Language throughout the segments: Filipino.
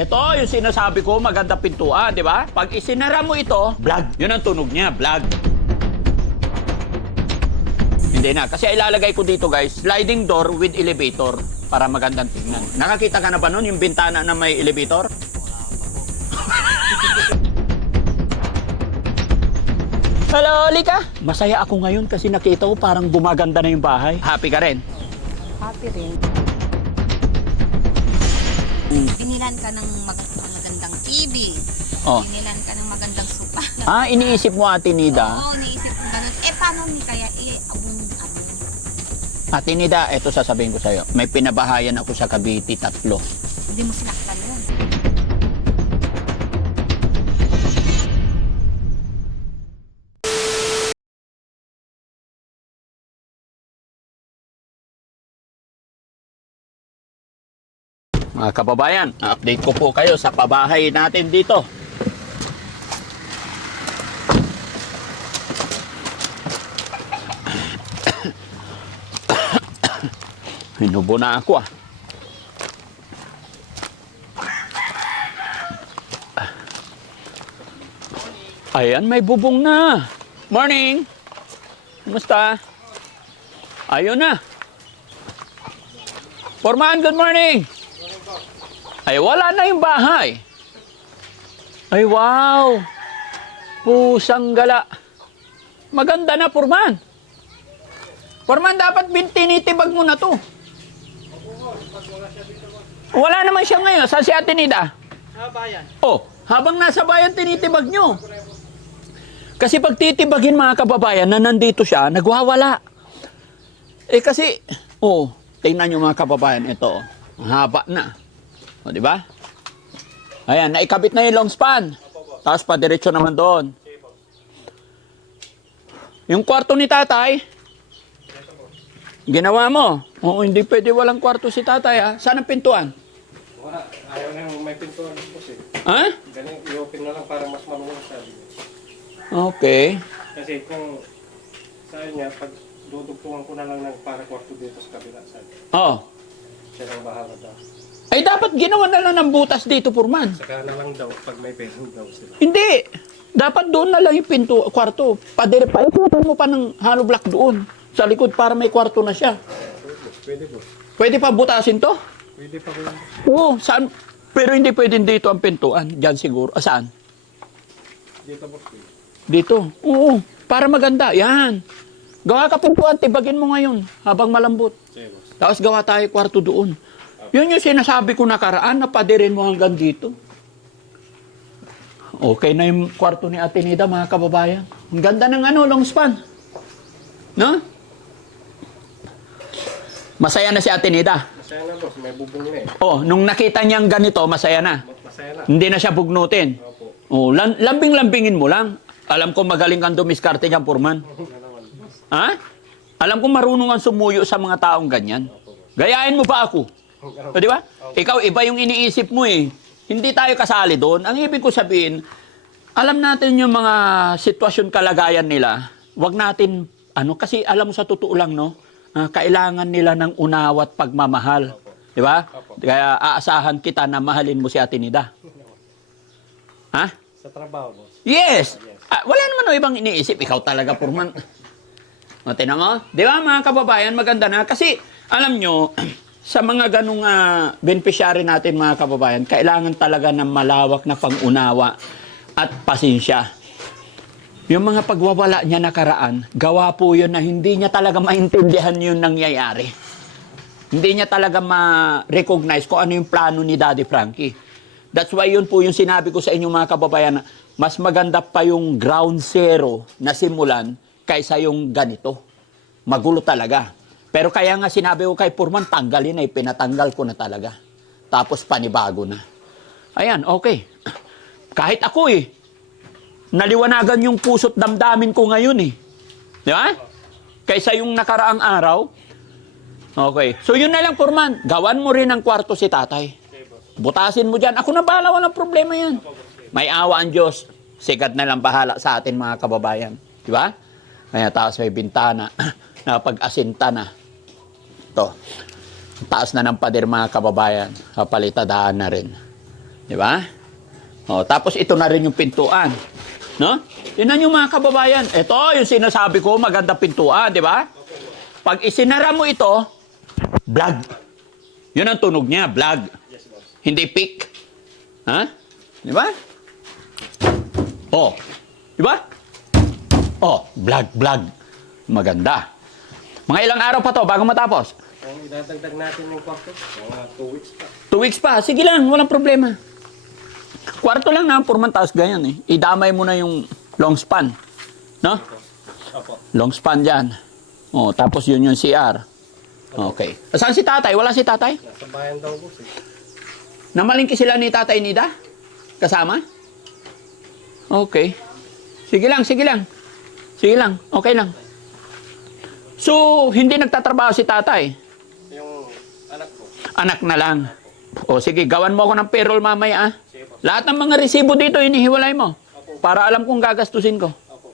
Ito yung sinasabi ko, maganda pintuan, di ba? Pag isinara mo ito, vlog. Yun ang tunog niya, vlog. Hindi na. Kasi ilalagay ko dito, guys, sliding door with elevator para magandang tingnan. Nakakita ka na ba nun yung bintana na may elevator? Hello, Lika. Masaya ako ngayon kasi nakita ko parang gumaganda na yung bahay. Happy ka rin? Happy rin. Binilan ka ng magandang TV. Oh. Binilan ka ng magandang sopa. Iniisip mo, Ate Nida? Oo, naisip ko ganun. Paano ni kaya abong-abong? Ate Nida, eto sasabihin ko sa'yo. May pinabahayan ako sa Cavite, 3. Hindi mo sinaktan yun. Mga kababayan, update ko po kayo sa pabahay natin dito. Hinubo na ako Ayan, may bubong na. Morning! Kumusta? Ayun na. Foreman, good morning! Ay, wala na yung bahay. Ay, wow! Pusang gala. Maganda na, Foreman. Foreman, dapat tinitibag mo na to. Wala naman siya ngayon. Saan si Ate Nida? Sa bayan. Oh, habang nasa bayan, tinitibag nyo. Kasi pag titibagin, mga kababayan, na nandito siya, nagwawala. Kasi, tingnan nyo mga kababayan, ito. Ang haba na. O, di ba? Ayan, naikabit na yung long span. Tapos padiretso naman doon. Yung kwarto ni tatay, ginawa mo. Oo, hindi pwede walang kwarto si tatay, ha? Saan ang pintuan? Wala. Ayaw na yung may pintuan po siya. Ha? Ganun, i-open na lang para mas maluwag sabi niya. Okay. Kasi kung sabi niya, pag dudugtungan ko na lang ng para kwarto dito sa kabila sabi. Oh. Siya lang bahala daw. Ay, dapat ginawa na lang ng butas dito, Purman. Saka na lang daw pag may pera daw sila. Hindi. Dapat doon na lang yung pinto, kwarto. Paikutan mo pa ng hollow block doon. Sa likod para may kwarto na siya. Pwede po. Pwede pa butasin to? Pwede pa po. Oo, saan? Pero hindi pwedeng dito ang pintuan. Diyan siguro. Saan? Dito po. Dito. Oo, para maganda. Yan. Gawa ka pintuan, tibagin mo ngayon habang malambot. Sige boss. Tapos gawa tayo kwarto doon. Yun yung sinasabi ko nakaraan na padirin mo hanggang dito. Okay na yung kwarto ni Ate Nida, mga kababayan. Ang ganda ng long span. No? Masaya na si Ate Nida. Masaya na boss, may bubong na eh. Oh, nung nakita niyang ganito, masaya na. Masaya na. Hindi na siya bugnutin. Opo. Oh, lambing-lambingin mo lang. Alam ko magaling kang dumiskarte niyan, Purman. Ha? Alam ko marunong kang sumuyo sa mga taong ganyan. Gayahin mo ba ako? O, di ba? Ikaw, iba yung iniisip mo eh. Hindi tayo kasali doon. Ang ibig ko sabihin, alam natin yung mga sitwasyon kalagayan nila. Wag natin, kasi alam mo sa totoo lang, no? Kailangan nila ng unawa at pagmamahal. Di ba? Kaya aasahan kita na mahalin mo si Ate Nida. Ha? Sa trabaho boss. Yes! Wala naman o ibang iniisip. Ikaw talaga, Purman. O, tinan mo? Di ba, mga kababayan, maganda na. Kasi, alam nyo, sa mga ganong beneficiary natin, mga kababayan, kailangan talaga ng malawak na pangunawa at pasensya. Yung mga pagwawala niya nakaraan, gawa po yun na hindi niya talaga maintindihan yung nangyayari. Hindi niya talaga ma-recognize kung ano yung plano ni Daddy Frankie. That's why yun po yung sinabi ko sa inyo, mga kababayan, na mas maganda pa yung ground zero na simulan kaysa yung ganito. Magulo talaga. Pero kaya nga sinabi ko kay Purman, tanggalin na, pinatanggal ko na talaga. Tapos panibago na. Ayan, okay. Kahit ako naliwanagan yung puso't damdamin ko ngayon Di ba? Kaysa yung nakaraang araw. Okay. So yun na lang, Purman. Gawan mo rin ng kwarto si tatay. Butasin mo dyan. Ako na bahala, walang problema yan. May awa ang Diyos. Sikat na lang bahala sa atin, mga kababayan. Di ba? Kaya tapos may bintana. Napag-asinta na. Ito. Taas na ng pader, mga kababayan. Kapalitadaan na rin. Di ba? O, tapos ito na rin yung pintuan. No? Tingnan nyo mga kababayan. Ito yung sinasabi ko, maganda pintuan, di ba? Pag isinara mo ito, vlog. Yun ang tunog niya, vlog. Yes, boss. Hindi pick. Ha? Di ba? Oh. Di ba? Oh, vlog. Maganda. Mga ilang araw pa to bago matapos? Kung idadagdag natin yung kwarto, mga 2 weeks pa. 2 weeks pa. Sige lang, walang problema. Kwarto lang na, purman taas ganyan eh. Idamay mo na yung long span. No? Opo. Long span dyan. Oh, tapos yun yung CR. Okay. Saan si tatay? Wala si tatay? Nasa bayan daw, boss. Namalingki sila ni Tatay Nida? Kasama? Okay. Sige lang. Sige lang. Okay lang. So, hindi nagtatrabaho si tatay? Yung anak ko. Anak na lang. O sige, gawan mo ako ng payroll mamaya ah. Sige, boss. Lahat ng mga resibo dito, inihiwalay mo. Para alam kong gagastusin ko. Opo.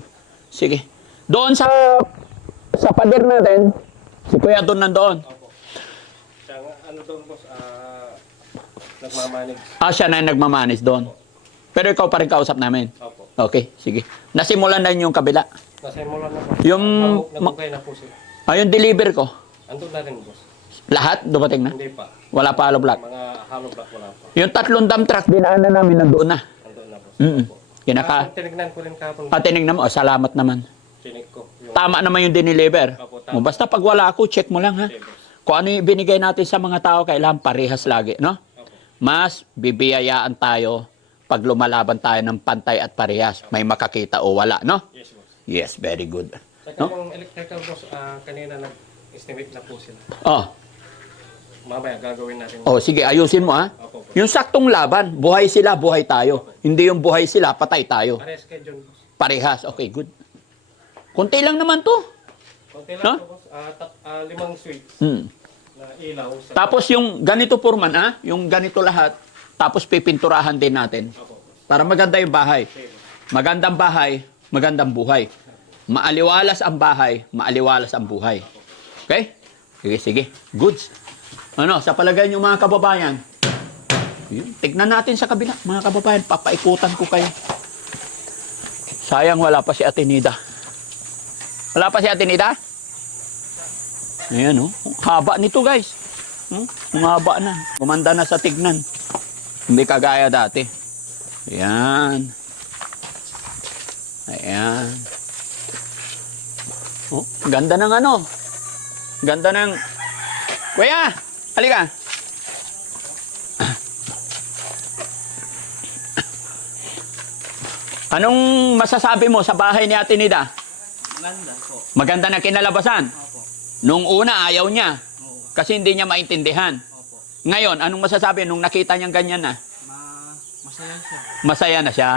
Sige. Doon sa pader natin, si Kuya Don nandoon. Opo. Siya, ano doon, boss, nagmamanig. Siya na yung nagmamanis doon. Pero ikaw pa rin kausap namin. Opo. Okay, sige. Nasimulan na yung kabila. Nasimulan na, boss. Yung... Nagugay na po sila. yung deliver ko. Andun na rin, boss. Lahat dumating na? Hindi pa. Wala pa hollow block. Mga hollow block wala pa. Yung 3 dump truck, dinaanan namin nandoon na. Andun na, boss. Mm. Opo. Tinignan ko rin kahapon. Tinignan mo, salamat naman. Chinig ko. Yung... Tama naman yung diniliver. Opo, tama. Basta pag wala ako, check mo lang ha. Sige, boss. Kung ano yung binigay natin sa mga tao, kailangan parehas lagi, no? Opo. Mas bibiyayaan tayo pag lumalaban tayo ng pantay at parehas. May makakita o wala, no? Yes, boss. Yes, very good. Saka No? yung electrical, boss, kanina nag-estimate na po sila. Oh, Mamaya gagawin natin. oh sige, ayusin mo ha. Opo, boss. Yung saktong laban, buhay sila, buhay tayo. Hindi yung buhay sila, patay tayo. Pare schedule, boss. Parehas, okay, good. Kunti lang naman to. Konti lang No? to, boss. 5 switch Hmm. na ilaw. Sa... Tapos yung ganito Purman, yung ganito lahat, tapos pipinturahan din natin. Opo, boss. Para maganda yung bahay. Okay, boss. Magandang bahay, magandang buhay. Maaliwalas ang bahay, maaliwalas ang buhay. Okay? Sige, sige. Goods. Ano, sa palagay niyo mga kababayan, yun, tignan natin sa kabila. Mga kababayan, papaikutan ko kayo. Sayang wala pa si Ate Nida. Wala pa si Ate Nida? Ayan, oh. Haba nito, guys. Ang haba na. Gumanda na sa tignan. Hindi kagaya dati. Ayan. Ayan. Oh, ganda ng ano. Ganda ng... Kuya, halika. Anong masasabi mo sa bahay ni Ate Nida? Maganda po. Maganda na kinalabasan. Opo. Nung una, ayaw niya. Oo. Kasi hindi niya maintindihan. Opo. Ngayon, anong masasabi nung nakita niyang ganyan na? Masaya siya. Masaya na siya.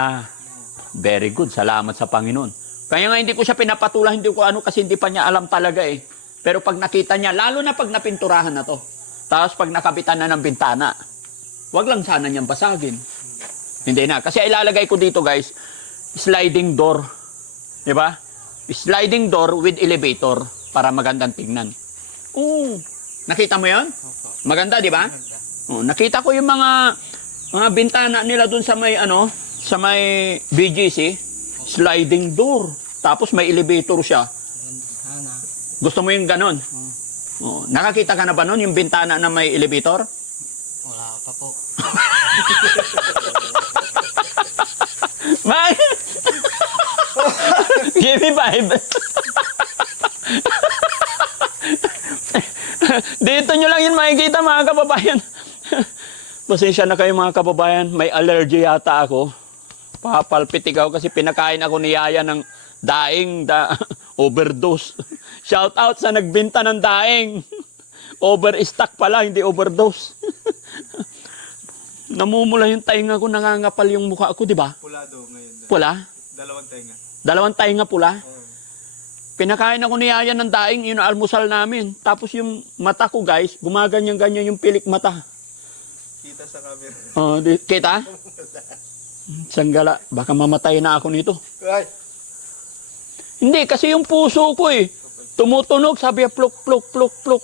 Very good. Salamat sa Panginoon. Kaya nga hindi ko siya pinapatulan, hindi ko ano kasi hindi pa niya alam talaga eh. Pero pag nakita niya, lalo na pag napinturahan na to, tapos pag nakabitan na ng bintana, wag lang sana niyang basagin. Hindi na. Kasi ilalagay ko dito guys, sliding door. Di ba? Sliding door with elevator para magandang tignan. Oo. Nakita mo yan? Opo. Maganda, di ba? Maganda. Nakita ko yung mga bintana nila dun sa may sa may BGC, sliding door. Tapos may elevator siya. Sana. Gusto mo yung ganon? Oh, nakakita ka na ba nun yung bintana na may elevator? Wala pa po. Bye! Give me 5. Dito nyo lang yun makikita mga kababayan. Pasensya na kayo mga kababayan. May allergy yata ako. Papalpitig ako kasi pinakain ako ni Yaya ng daing overdose. Shout out sa nagbenta ng daing. Overstock pala, hindi overdose. Namumula yung tainga ko, nangangapal yung mukha ko, di ba? Pula daw ngayon. Pula? Dalawang tenga. Dalawang tainga pula? Pinakain ako ni Yaya ng daing, yun ang almusal namin. Tapos yung mata ko guys, gumaganyan-ganyan yung pilik mata. Kita sa camera. Oh, kita? Sanggala, baka mamatay na ako nito. Ay! Hindi, kasi yung puso ko eh. Tumutunog, sabi niya, pluk, pluk, pluk, pluk.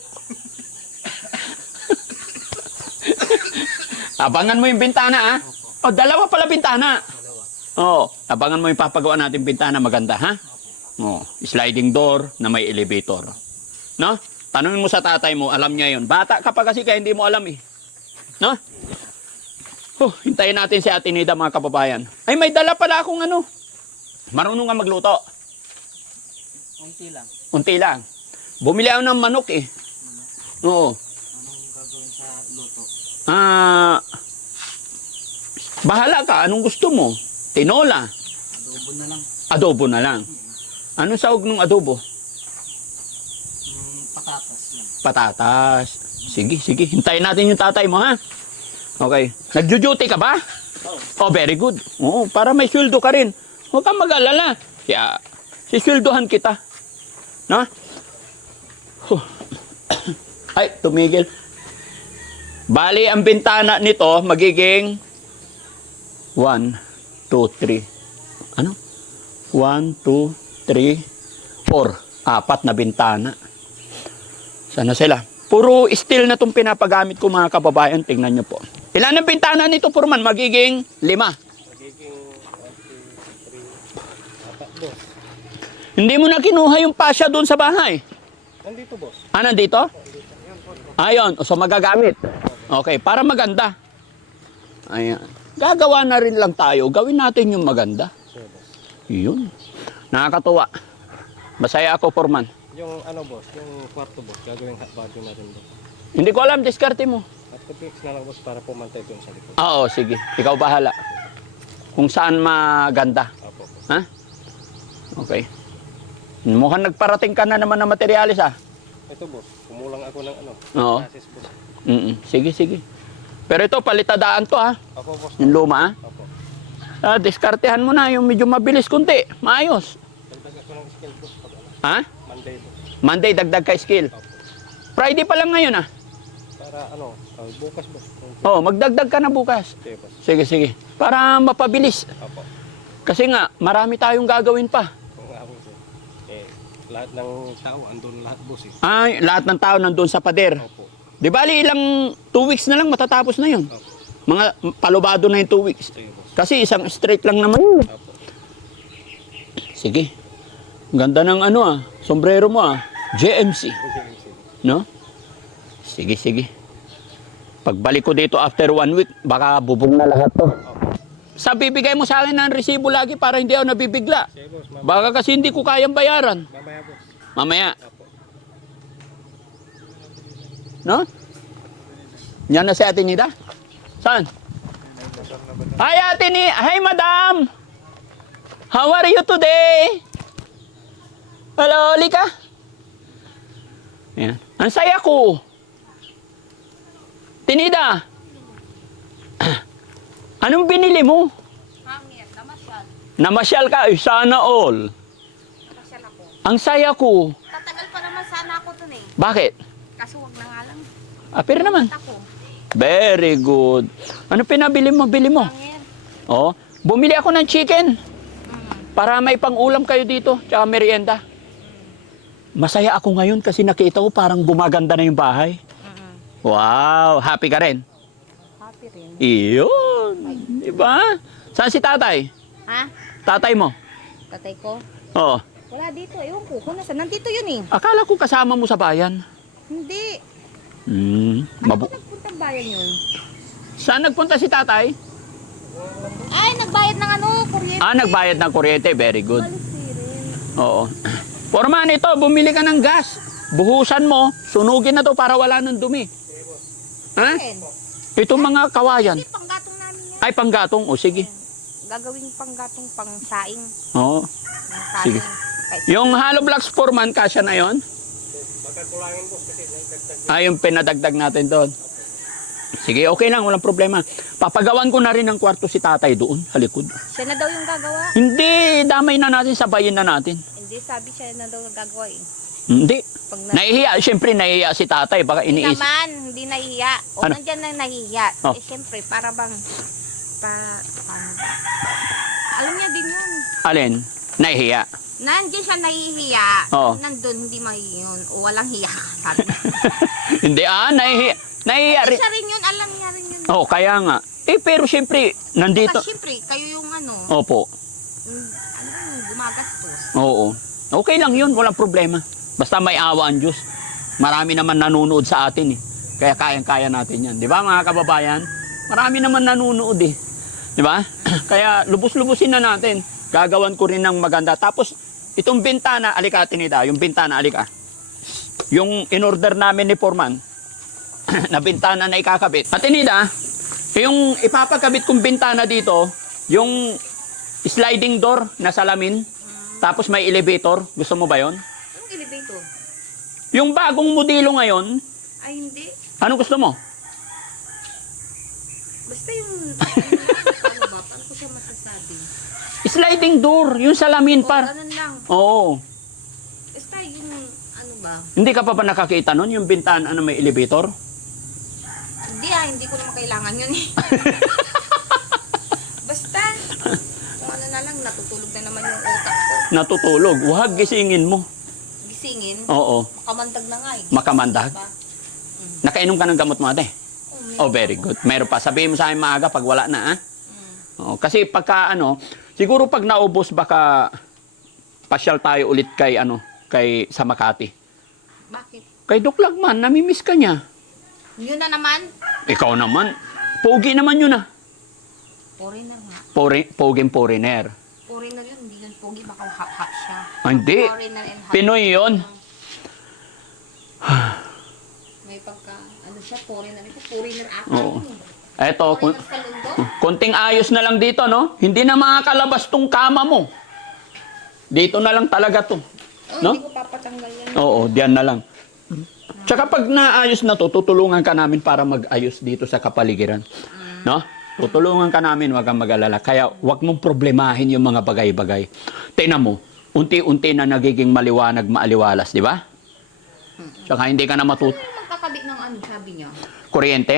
Abangan mo yung bintana, ah. O, dalawa pala bintana. Oo, abangan mo yung papagawa natin bintana maganda, ha? Oo, sliding door na may elevator. No? Tanungin mo sa tatay mo, alam niya yon. Bata ka pa kasi kaya hindi mo alam eh. No? Hintayin natin si Ate Nida, mga kababayan. Ay, may dala pala akong ano. Marunong ka magluto. Unti lang. Unti lang. Bumili ako ng manok eh. Oo. Anong gagawin sa luto? Bahala ka. Anong gusto mo? Tinola. Adobo na lang. Adobo na lang. Anong sahog ng adobo? Patatas lang. Patatas. Sige, sige. Hintayin natin yung tatay mo, ha? Okay. Nagjo-duty ka ba? Oh, very good. Oo, para may sweldo ka rin. Huwag kang mag-alala. Kaya, sisweldohan kita. No? Ay, tumigil. Bali, ang bintana nito magiging 1, 2, 3. Ano? 1, 2, 3, 4. 4 na bintana. Sana sila. Puro steel na itong pinapagamit ko, mga kababayan. Tingnan nyo po. Ilan ang bintana nito, Purman? Magiging 5. Magiging 1, 2, 3, 4, boss. Hindi mo na kinuha yung pasya doon sa bahay. Nandito, boss. Nandito? Ayun. So, magagamit. Okay, para maganda. Ayan. Gagawa na rin lang tayo. Gawin natin yung maganda. Sure, boss. Yun. Nakakatuwa. Masaya ako, Purman. Yung ano, boss, yung kwarto, boss, gagawin hot body natin, boss. Hindi ko alam, diskarte mo. At fix na lang, boss, para pumantay doon sa likod. Oo, sige. Ikaw bahala. Kung saan maganda. Apo, boss. Ha? Okay. Mukhang nagparating ka na naman ng materialis, ah. Ito, boss, kumulang ako ng ano, Oo. process, boss. Sige, sige. Pero ito, palitadaan to, ha. Apo, boss. Yung luma, ha. Apo. Diskartehan mo na yung medyo mabilis kunti. Maayos. Dagdag ako ng skill, boss, pag ano, Ha? Monday, boss. Monday, dagdag ka skill. Apo. Friday pa lang ngayon, ah. Para ano, bukas, boss. Oh, magdagdag ka na bukas. Okay, boss. Sige, sige. Para mapabilis. Apo. Kasi nga, marami tayong gagawin pa. Kung nga, boss, lahat ng tao, andun lahat, boss, eh. Ay, lahat ng tao nandun sa pader. Opo. Di bali, ilang 2 weeks na lang matatapos na yun. Opo. Mga palubado na yung 2 weeks. Sige, boss. Kasi isang straight lang naman yun. Apo. Sige. Ganda ng ano, ah. Sombrero mo, ah. JMC. No? Sige, sige. Pagbalik ko dito after 1 week, baka bubong na lahat to. Sa bibigay mo sa akin ng resibo lagi para hindi ako nabibigla. Sige, boss. Baka kasi hindi ko kayang bayaran. Mamaya, boss. Mamaya. Apo. No? Yan na si Ate Nida? Saan? Hi, Ate Nida! Hi, Madam! How are you today? Hello, Lika? Yan. Ang saya ko. Tinida! Anong binili mo? Hangir, namasyal. Namasyal ka? Ay, sana all. Namasyal ako. Ang saya ko. Tatagal pa naman sana ako dun eh. Bakit? Kaso wag na nga lang. Pero naman. Ako. Very good. Ano pinabili mo? Bili mo? Hangir. Oh, bumili ako ng chicken. Para may pang-ulam kayo dito, tsaka merienda. Masaya ako ngayon kasi nakita ko parang gumaganda na yung bahay. Wow, happy ka rin? Happy rin. Iyon, di ba? Saan si tatay? Ha? Tatay mo? Tatay ko? Oo. Wala dito. Ewan ko. Kung nasa, nandito yun eh. Akala ko kasama mo sa bayan. Hindi. Mabu. Ano nagpuntang bayan yun? Saan nagpunta si tatay? Ay, nagbayad ng ano, kuryente. Nagbayad ng kuryente. Very good. Malisi rin. Oo. Forman, ito, bumili ka ng gas. Buhusan mo, sunugin na to para wala ng dumi. Ha? Ayan. Itong mga kawayan. Hindi, panggatong namin yan. Ay, panggatong. O, sige. Gagawing panggatong pang saing. Oo. Ng Sige. saing. Yung hollow blocks foreman, kasya na yon. Baka kulangin, boss, kasi nagdagdag. Yung pinadagdag natin doon. Sige, okay lang, walang problema. Papagawan ko na rin ng kwarto si tatay doon, sa likod. Siya na daw yung gagawa. Hindi, damay na natin, sabayin na natin. Hindi, sabi siya na daw gagawa eh. Hindi. Pag Nahihiya, siyempre nahihiya si tatay, baka Hindi iniisip. naman, hindi nahihiya. O Ano? nandyan na nahihiya. Oh. Eh, siyempre, para bang, ano ba? Alam niya din yun. Alin? Nahihiya. Nandiyan siya nahihiya. Oh. Nandun, hindi mahihiyon. O walang hiya, sabi niya. Hindi, nahihiya. Nahihiya rin. Siya rin yun, alam niya rin yun. Oh, kaya nga. pero siyempre, nandito. Kasi syempre, kayo yung ano, Opo. ano yung gumagastos. Oo. Okay lang yun, walang problema. Basta may awa ang Diyos. Marami naman nanonood sa atin eh. Kaya kayang-kaya natin yan. Di ba mga kababayan? Marami naman nanonood eh. Di ba? Kaya lubos-lubusin na natin. Gagawan ko rin ng maganda. Tapos, itong bintana, alika Tinida, yung bintana, alika. Yung in-order namin ni Foreman, na bintana na ikakabit. At Tinida, yung ipapakabit kong bintana dito, yung sliding door na salamin, tapos may elevator. Gusto mo ba yon? Anong elevator? Yung bagong modelo ngayon, Ay, hindi. ano gusto mo? Basta yung, ano ba? Paano ko siya masasabi? Sliding door, yung salamin O, par. ganun lang. Oo. Basta yung, ano ba? Hindi ka pa ba nakakita nun, yung bintana na may elevator? Hindi ko naman kailangan yun eh. Basta, kung ano na lang, natutulog na naman yung utak ko. Natutulog. Huwag gisingin mo. Gisingin, Oo. makamandag na nga eh. Makamandag? Diba? Nakainom ka ng gamot mo, ate? Oh, may- Oh, very good. Meron pa. Sabihin mo sa akin maaga pag wala na, ha? Oo, kasi pagka, siguro pag naubos, baka pasyal tayo ulit kay, sa Makati. Bakit? Kay Doc Lagman, namimiss ka niya. Yun na naman. Ikaw naman. Pogi naman yun, ah. Foreigner nga. Poging foreigner. Foreigner yun, hindi yun pogi, baka hot siya. Ah, hindi. Foreigner and hot. Pinoy yun. May pagka, ano siya, foreigner. Ito, foreigner ata. Oo. yun eh. Eto, Foreigner sa lundo. konting ayos na lang dito, no? Hindi na makakalabas tong kama mo. Dito na lang talaga to. Oh, No? hindi ko papatanggal yan. Oo, diyan na lang. Tsaka pag naayos na to, tutulungan ka namin para mag-ayos dito sa kapaligiran. No? Tutulungan ka namin, wag kang mag-alala. Kaya wag mong problemahin yung mga bagay-bagay. Tingnan mo, unti-unti na nagiging maliwanag, maaliwalas, di ba? Tsaka hindi ka na Ano yung magkakabit ng ano, sabi niya? kuryente.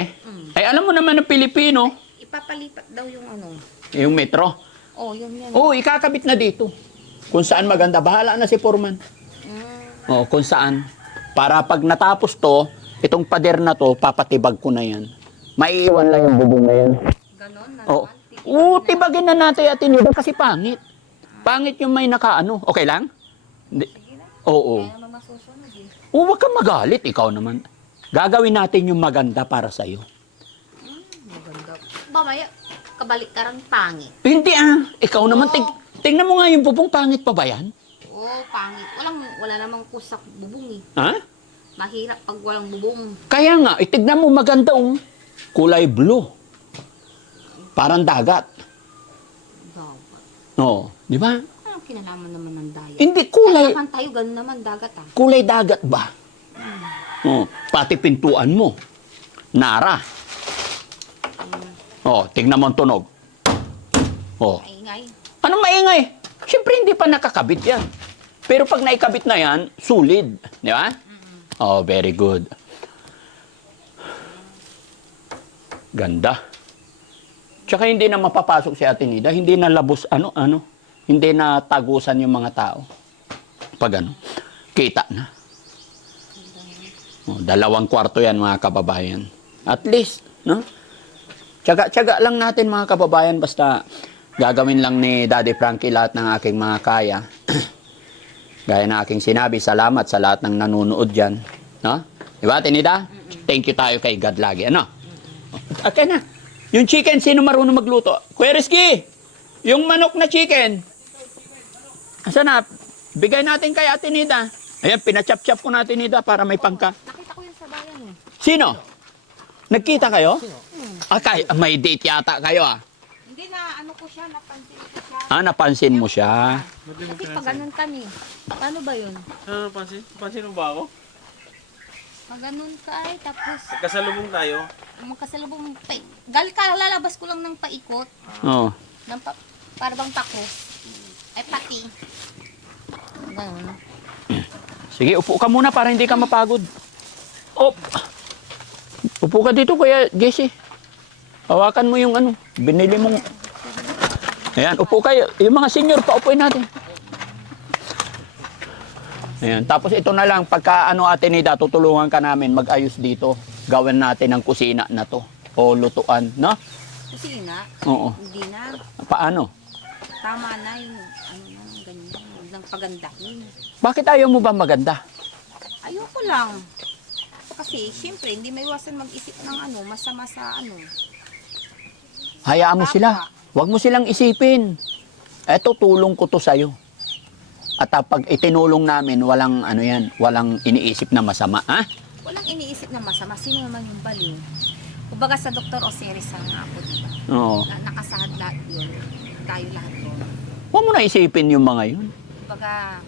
Ay, alam mo naman ng Pilipino, Ipapalipat daw yung ano. yung metro. Oh, yun yan. Oo, ikakabit na dito. Kung saan maganda, bahala na si Foreman. Oo, kung saan. Para pag natapos to, itong pader na to, papatibag ko na yan. Maiiwan lang yung bubong na yan. Ganon na Oo. naman. Oo, tibagin na natin at tinibag kasi pangit. Pangit yung may nakaano. Okay lang? Hindi. Sige na. Oo. Kaya naman masusunod eh. Oo, wag kang magalit. Ikaw naman. Gagawin natin yung maganda para sa'yo. Maganda. Mamaya, kabalik ka rin pangit. Hindi Ikaw naman. Tingnan mo nga yung bubong. Pangit pa ba yan? Oh, pangit. Wala namang kusak bubong eh. Ha? Mahirap pag walang bubong. Kaya nga, itignan mo maganda kulay blue. Parang dagat. Dagat. Oo. Di ba? Anong kinalaman naman ng dagat? Hindi kulay. Naman tayo, ganun naman dagat ah. Kulay dagat ba? Oh, pati pintuan mo. Nara. Oh, tignan mo ang tunog. Oh. Maingay. Anong maingay? Siyempre hindi pa nakakabit yan. Pero pag naikabit na yan, solid. Di ba? Oh, very good. Ganda. Tsaka hindi na mapapasok si Ate Nida. Hindi na labos, hindi na tagusan yung mga tao. Pag kita na. Oh, 2 kwarto yan mga kababayan. At least, no? Tsaga lang natin mga kababayan, basta gagawin lang ni Daddy Frankie lahat ng aking mga kaya. Gaya na aking sinabi, salamat sa lahat ng nanonood dyan. No? Diba, Tinida? Thank you tayo kay God lagi. Ano? Okay na. Yung chicken, sino marunong magluto? Kuya Rizky, yung manok na chicken. Asa na? Bigay natin kay Ate Nida. Ayan, pinachap-chap ko na Ate Nida para may pangka. Nakita ko yun sa bayan eh. Sino? Nagkita kayo? May date yata kayo Hindi na, ano ko siya, napansin ko siya. Napansin mo siya. Kasi pag ganun kami. Paano ba yun? Ano, pansin mo ba ako? Pag ganun ka ay, tapos Kasalubong tayo. magkasalubong gal ka, lalabas ko lang ng paikot. Oo. Ng para bang pako. Ay pati. Ganun. Sige, upo ka muna para hindi ka mapagod. Upo ka dito, Kuya Jesse. Hawakan mo yung binili mong... Ayan, upo kayo. Yung mga senior, paupuin natin. Ayan, tapos ito na lang, pagka Ate Nida, tutulungan ka namin mag-ayos dito. Gawin natin ang kusina na to. O lutuan, no? Kusina, Oo. hindi na. Paano? Tama na yung ano na, ganyan. Huwag nang pagandahin. Bakit ayaw mo ba maganda? Ayoko lang. Kasi, siyempre, hindi maiwasan mag-isip ng ano, masama sa ano. Hayaan mo sila. Huwag mo silang isipin. Eto, tulong ko to sa'yo. At pag itinulong namin, walang ano yan, walang iniisip na masama. Ha? Walang iniisip na masama. Sino naman yung baliw? Kumbaga sa Dr. Osiris ang nga po, diba? Oo. Nakasahad lahat yun. Tayo lahat doon. Huwag mo na isipin yung mga yun. Kumbaga,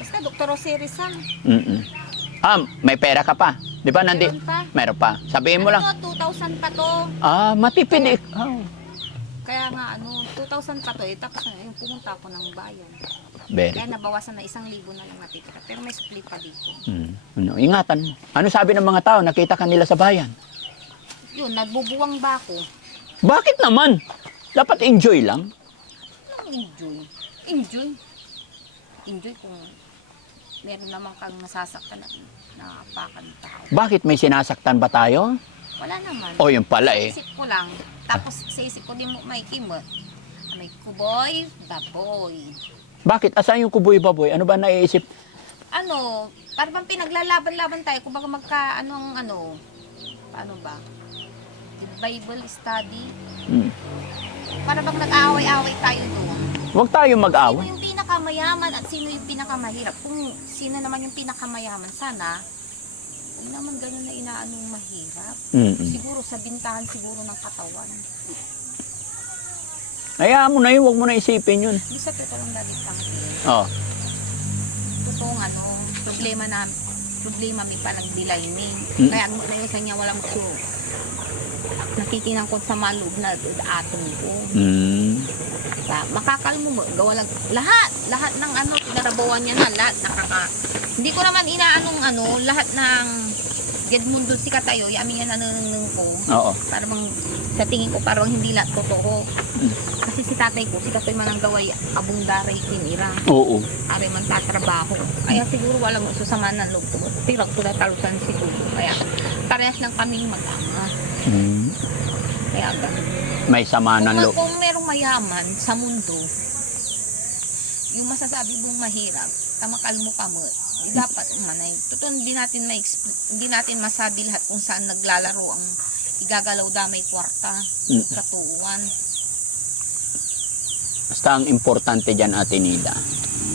basta Dr. Osiris ang. Mm-mm. May pera ka pa. Di ba nandi? Meron pa. Meron pa. Sabihin mo lang. Ano, 2,000 pa to. Matipid eh. Oh. Kaya nga, 2,000 pa to. Tapos yung pumunta ako ng bayan. Very. Kaya nabawasan na 1,000 na lang natitira. Pero may supli pa dito. Ano, ingatan mo. Ano sabi ng mga tao? Nakita ka nila sa bayan. Yun, nagbubuwang ba ako? Bakit naman? Dapat enjoy lang. Anong enjoy? Enjoy? Enjoy kung meron naman kang nasasaktan at nakapakan tao. Bakit may sinasaktan ba tayo? Wala naman. O yun pala eh. Isip ko lang. Tapos sa isip ko din mo may kimot. May kuboy, baboy. Bakit? Asan yung kuboy baboy? Ano ba naiisip? Ano, parang pinaglalaban-laban tayo. Kung baga paano ba? Bible study. Para bang nag-aaway-aaway tayo doon. Huwag tayo Sino mag-away. yung pinakamayaman at sino yung pinakamahirap? Kung sino naman yung pinakamayaman, sana, huwag naman ganun na inaanong mahirap. Siguro sa bintahan siguro ng katawan. Hayaan mo na yun. Huwag mo na isipin yun. Hindi sa totoo lang dali tangkin. Oh. Totoong problema may palang dilayning. Kaya ang isa niya walang so. Nakikinang ko sa maloob na atong ko. Makakalmo mo, gawa lang lahat ng pinarabawan niya na lahat hindi ko naman inaanong lahat ng Edmundo si Katayo, yami yan ko. Oo. Para bang sa tingin ko parang hindi lahat totoo. Kasi si tatay ko, si Katoy man ang gaway abong daray kinira. Oo. Ari man tatrabaho. Kaya siguro walang susama ng loob ko. Tirag ko na talusan siguro. Kaya parehas lang kami mag-ama. Kaya ganun. May sama ng loob. Kung merong mayaman sa mundo, yung masasabi mong mahirap, kamakalmo ka mo, dapat umanay. Totoo, hindi natin masabi lahat kung saan naglalaro ang igagalaw damay kwarta, katuwan. Basta ang importante dyan, Ate Nida,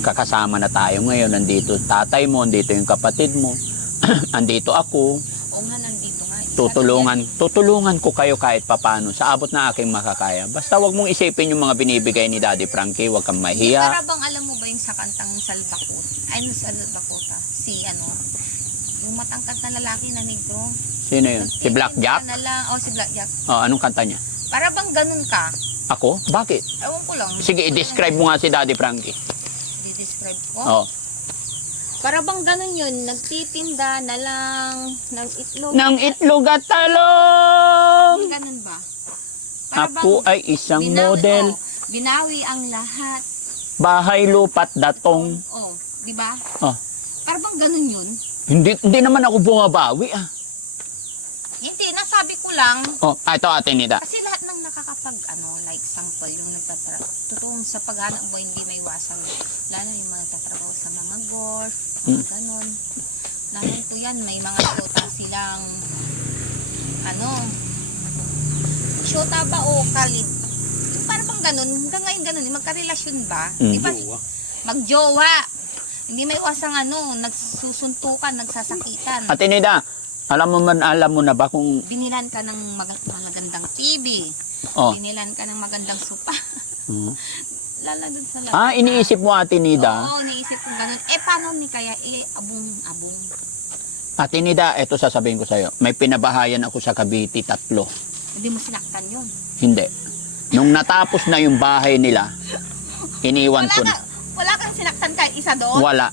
kakasama na tayo ngayon. Nandito tatay mo, nandito yung kapatid mo, andito ako. O nga, nandito nga. Tutulungan ko kayo kahit papano sa abot na aking makakaya. Basta wag mong isipin yung mga binibigay ni Daddy Frankie, wag kang mahiya. Para bang alam mo ba yung sa kantang Salbakot? Ay, Salbakota. Yung matangkad na lalaki na negro. Sino yun? Si Blackjack? Si Blackjack. Anong kanta niya? Para bang ganun ka? Ako? Bakit? Ewan ko lang. Sige, i-describe mo nga si Daddy Frankie. I-describe ko? Oh. Para bang ganun yun, nagtitinda na lang ng itlog. Nang itlog at talong! Ganun ba? Para Ako ay isang model. Binawi ang lahat. Bahay, lupat, datong. Di ba? Oh. Para bang ganun yun? Hindi naman ako bumabawi Hindi, nasabi ko lang. Ito Ate Nida. Kasi lahat ng nakakapag, like sample, yung totoong sa paghanap mo, hindi may iwasan. Lalo yung mga tatrabaho sa mga golf, mga ganun. Lalo ko yan, may mga shota silang, shota ba o kalib? Yung parang bang ganun, hanggang ngayon ganun, magkarelasyon ba? Di ba? Magjowa. Hindi may iwasang nagsusuntukan, nagsasakitan. Ate Nida, alam mo na ba kung... Binilan ka ng magandang TV. Binilan ka ng magandang sopa. Lala dun sa lahat. Iniisip mo Ate Nida? Oo, iniisip ko ganun. Paano ni kaya? Abong. Ate Nida, ito sasabihin ko sa'yo. May pinabahayan ako sa Cavite, 3. Hindi mo sinaktan yun. Hindi. Nung natapos na yung bahay nila, iniwan ko na. Wala kang sinaktan kahit isa doon? Wala.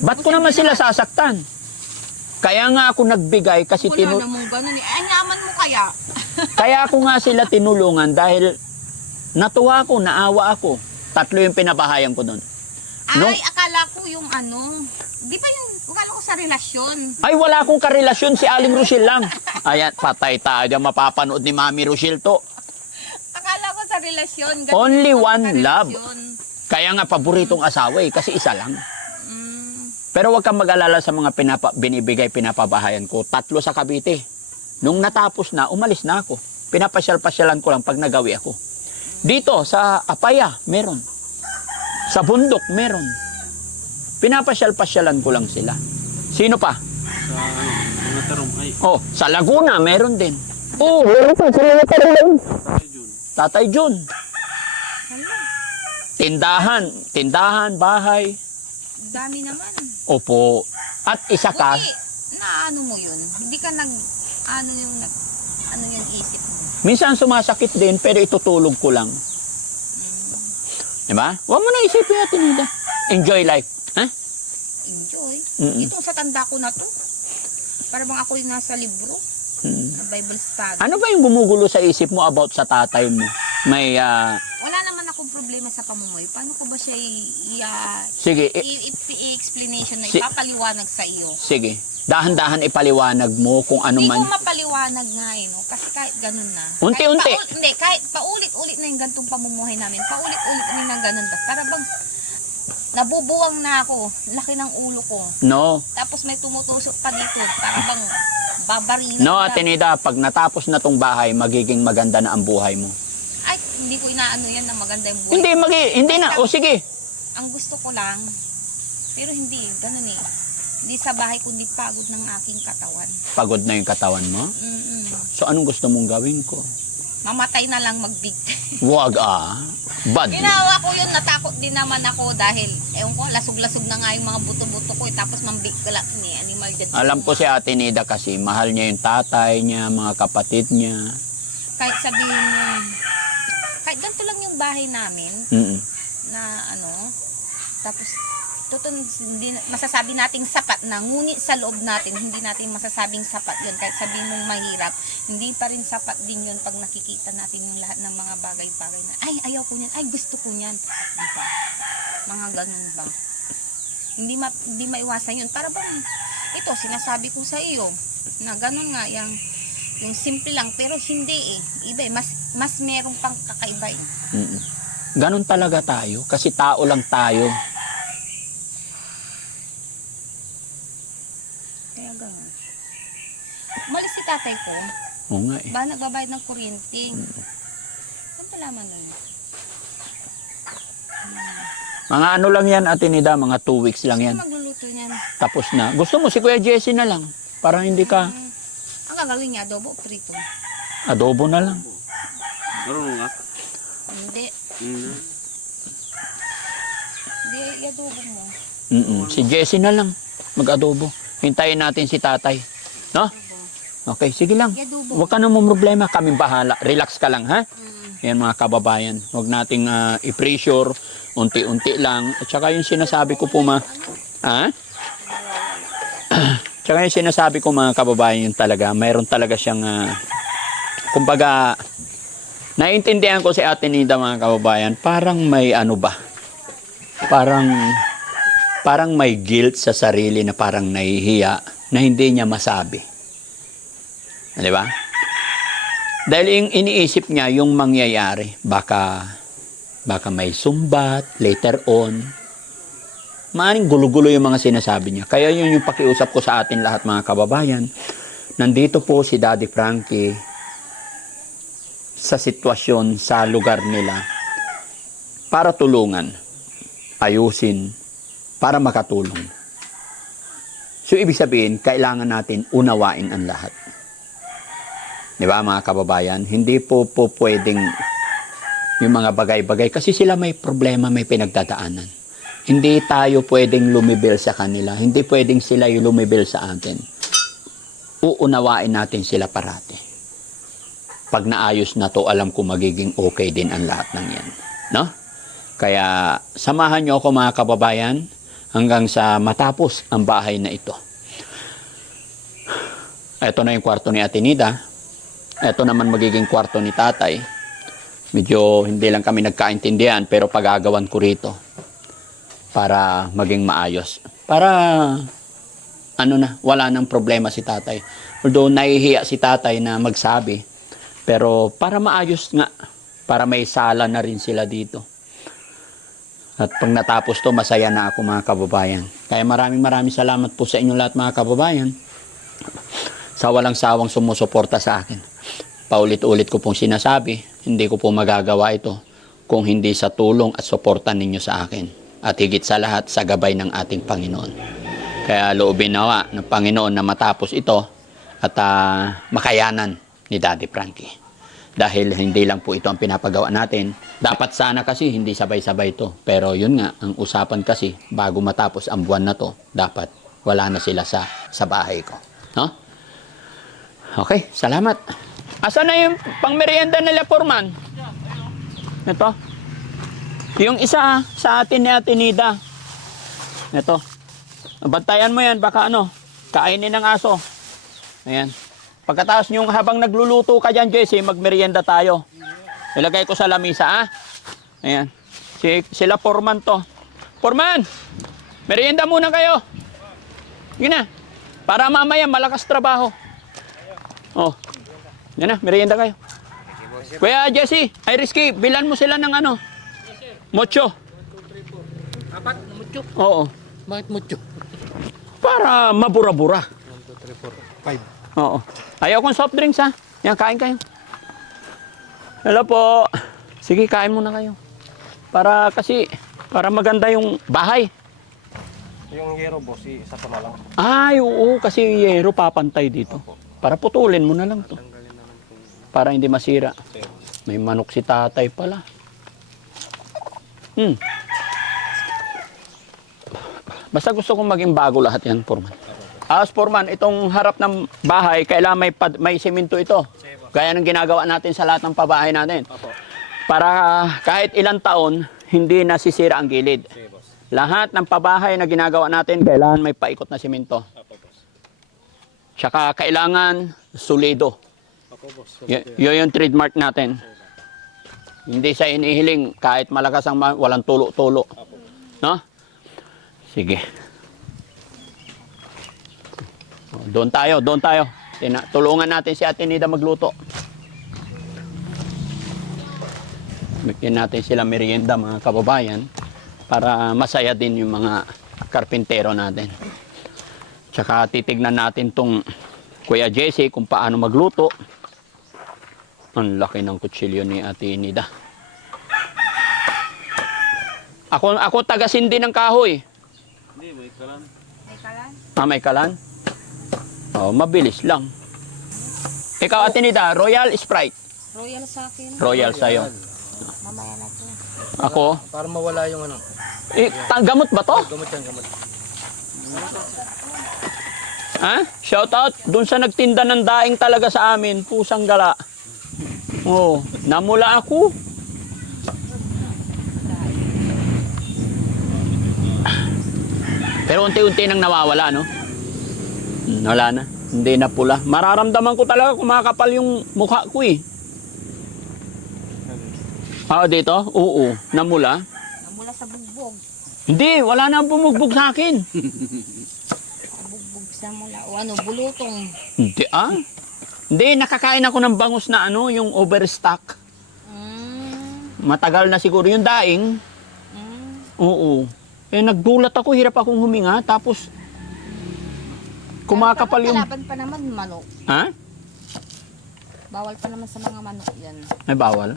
Ba't ko naman sila sasaktan? Kaya nga ako nagbigay kasi Wala namang ganun eh. Ay, yaman mo kaya? Kaya ako nga sila tinulungan dahil natuwa ako, naawa ako. 3 yung pinabahayan ko doon. Nung- Ay, akala ko yung ano. Di ba yung, akala ko sa relasyon. Ay, wala akong karelasyon, si Aling Rochelle lang. Ayan, patay tayo, mapapanood ni Mami Rochelle to. Akala ko sa relasyon. Only yung one sa love. relasyon. Kaya nga, paboritong asawa kasi isa lang. Mm, Pero wag kang mag-alala sa mga binibigay, pinapabahayan ko. 3 sa Cavite. Nung natapos na, umalis na ako. Pinapasyal-pasyalan ko lang pag nagawi ako. Dito, sa Apaya, meron. Sa bundok, meron. Pinapasyal-pasyalan ko lang sila. Sino pa? Sa mga tarong ay Oh, sa Laguna, meron din. Oh, meron pa. Sino na meron? tayo Jun. Tatay Jun. hala, Tindahan, bahay. dami naman. Opo. At isa ka, Buti, na ano mo yun. Hindi ka ano yung isip mo. minsan sumasakit din, pero itutulog ko lang. Diba? Huwag mo na isipin natin, Ida. Enjoy life. Ha? Enjoy. Mm-mm. Ito sa tanda ko na to. Para bang ako yung nasa libro. Mm. Na Bible study. Ano ba yung gumugulo sa isip mo about sa tatay mo? May, Wala naman akong problema sa pamumuhay. Paano ko ba siya sige, i-explanation na Si- ipapaliwanag sa iyo? sige. Dahan-dahan ipaliwanag mo kung ano Hindi man. ko mapaliwanag nga eh, no? Kasi kahit ganun na. Unti-unti. Kahit paulit-ulit na yung ganitong pamumuhay namin. Paulit-ulit kami ng ganun ba? Para bang nabubuwang na ako. Laki ng ulo ko. No. Tapos may tumutusok pa dito. Para bang babarina. No, Ate Nida, pag natapos na tong bahay, magiging maganda na ang buhay mo. Ay, hindi ko inaano yan na maganda yung buhay. Hindi na. O sige. Ang gusto ko lang, pero hindi, ganun eh. Hindi sa bahay kundi pagod ng aking katawan. Pagod na yung katawan mo. Mm-mm. So, anong gusto mong gawin ko? Mamatay na lang magbig. Wag Bad. Ginawa ko yun, natakot din naman ako dahil, ewan ko, lasog-lasog na nga yung mga buto-buto ko eh, tapos mambig ko lang ni animal dyan. Alam ko si Ate Nida kasi mahal niya yung tatay niya, mga kapatid niya. Kahit sabihin mo, kahit ganito lang yung bahay namin, Mm-mm. na ano, tapos hindi masasabi nating sapat na, ngunit sa loob natin hindi natin masasabing sapat yun. Kahit sabihin mong mahirap, hindi pa rin sapat din yun pag nakikita natin yung lahat ng mga bagay-bagay na ay ayaw ko niyan, ay gusto ko niyan, diba? Mga ganun ba, hindi maiwasan yun. Para bang ito sinasabi ko sa iyo na ganun nga yung simple lang, pero hindi iba mas meron pang kakaiba eh. Mm-mm. Ganon talaga tayo kasi tao lang tayo. Kaya gano'n. Umalis si tatay ko, Oo nga eh. ba nagbabayad ng kuryente. Saan palaman nun? Mga ano lang yan, Ate Nida, mga 2 weeks lang yan. Sino magluluto niyan? Tapos na. Gusto mo si Kuya Jesse na lang. Para hindi ka Ang gagawin niya, adobo o prito? adobo na lang. Marunong nga. Hindi. Hindi, adobo mo. Mm-mm. Si Jesse na lang. Mag-adobo. Hintayin natin si tatay. No? Okay, sige lang. Adobo. Huwag ka na problema. Kami bahala. Relax ka lang, ha? Yan mga kababayan. Huwag nating i-pressure. Unti-unti lang. At saka yung sinasabi ko po ha? Tsaka yung sinasabi ko mga kababayan yun talaga, mayroon talaga siyang, kumbaga, naiintindihan ko si Ate Nida mga kababayan, parang may ano ba, parang may guilt sa sarili na parang nahihiya na hindi niya masabi. Di ba? Dahil yung iniisip niya yung mangyayari, baka may sumbat later on. Maaring gulo-gulo yung mga sinasabi niya. Kaya yun yung pakiusap ko sa atin lahat mga kababayan. Nandito po si Daddy Frankie sa sitwasyon sa lugar nila para tulungan, ayusin, para makatulong. So ibig sabihin, kailangan natin unawain ang lahat. Di ba mga kababayan? Hindi po pwedeng yung mga bagay-bagay kasi sila may problema, may pinagdadaanan. Hindi tayo pwedeng lumibil sa kanila. Hindi pwedeng sila yung lumibil sa atin. Uunawain natin sila parati. Pag naayos na to, alam ko magiging okay din ang lahat ng yan. No? Kaya samahan nyo ako mga kababayan hanggang sa matapos ang bahay na ito. Ito na yung kwarto ni Ate Nida. Ito naman magiging kwarto ni Tatay. Medyo hindi lang kami nagkaintindihan pero pagagawan ko rito. para maging maayos. Para wala nang problema si tatay. Although nahihiya si tatay na magsabi, pero para maayos nga, para may sala na rin sila dito. At pag natapos to, masaya na ako mga kababayan. Kaya maraming salamat po sa inyo lahat mga kababayan sa walang sawang sumusuporta sa akin. Paulit-ulit ko pong sinasabi, hindi ko po magagawa ito kung hindi sa tulong at suporta ninyo sa akin. At higit sa lahat, sa gabay ng ating Panginoon. Kaya loobin nawa ng Panginoon na matapos ito at makayanan ni Daddy Frankie. Dahil hindi lang po ito ang pinapagawa natin. Dapat sana kasi hindi sabay-sabay ito. Pero yun nga, ang usapan kasi, bago matapos ang buwan na to, dapat wala na sila sa bahay ko. No? Okay, salamat. Asa na yung pangmerienda nila, Foreman? Ito. Yung isa sa atin ni Ate Nida. Ito. Bantayan mo yan, baka kainin ng aso. Ayan. Pagkatapos yung habang nagluluto ka dyan, Jesse, magmerienda tayo. Ilagay ko sa lamisa, Ayan. Sila Foreman to. Foreman! Merienda muna kayo. Yun na. Para mamaya malakas trabaho. Oh. Yan na, merienda kayo. Kuya Jesse, ay Rizky, bilan mo sila ng mocho. 4 na mucho. Oo. Bakit mucho? Para mabura-bura. 1, 2, 3, 4, 5. Oo. Ayaw kong soft drinks, Yan, kain kayo. Hello po. Sige, kain muna kayo. Para maganda yung bahay. Yung yero, boss, isa pa na lang. Ay, oo, kasi yung yero papantay dito. Para putulin mo na lang to. Para hindi masira. May manok si tatay pala. Basta gusto kong maging bago lahat yan, Foreman. Foreman, itong harap ng bahay, kailangan may semento ito. Gaya ng ginagawa natin sa lahat ng pabahay natin. Para kahit ilang taon, hindi nasisira ang gilid. Lahat ng pabahay na ginagawa natin, kailangan may paikot na semento. Tsaka kailangan solido. Yun yung trademark natin. Hindi sa inihiling kahit malakas ang walang tulo-tulo. No? Sige. Doon tayo. Tulungan natin si Ate Nida magluto. Bigyan natin sila merienda mga kababayan para masaya din yung mga karpintero natin. Tsaka titignan natin tong Kuya Jesse kung paano magluto. Ang laki ng kutsilyo ni Ate Nida. Ako taga-sindi ng kahoy. Hindi, may kalan. May kalan? May kalan? Oh, mabilis lang. Ikaw, Ate Nida, Royal Sprite. Royal sa akin. Royal sa'yo. Mamaya na to. Ako? Para mawala yung Gamot ba to? gamot yan, gamot. Shout out dun sa nagtinda ng daing talaga sa amin, pusang gala. Oh, namula ako. Pero unti-unti nang nawawala, no? Wala na. Hindi na pula. Mararamdaman ko talaga kumakapal yung mukha ko dito? Oo. Namula. Mula sa bugbog. Hindi, wala na bumugbog sa akin. Bugbog sa mula. O bulutong. Hindi, Hindi, nakakain ako ng bangus na yung overstock. Matagal na siguro yung daing. Oo. Nagdulat ako, hirap akong huminga, tapos kumakapal yung... Kalaban pa naman manok. Ha? Bawal pa naman sa mga manok yan. May bawal?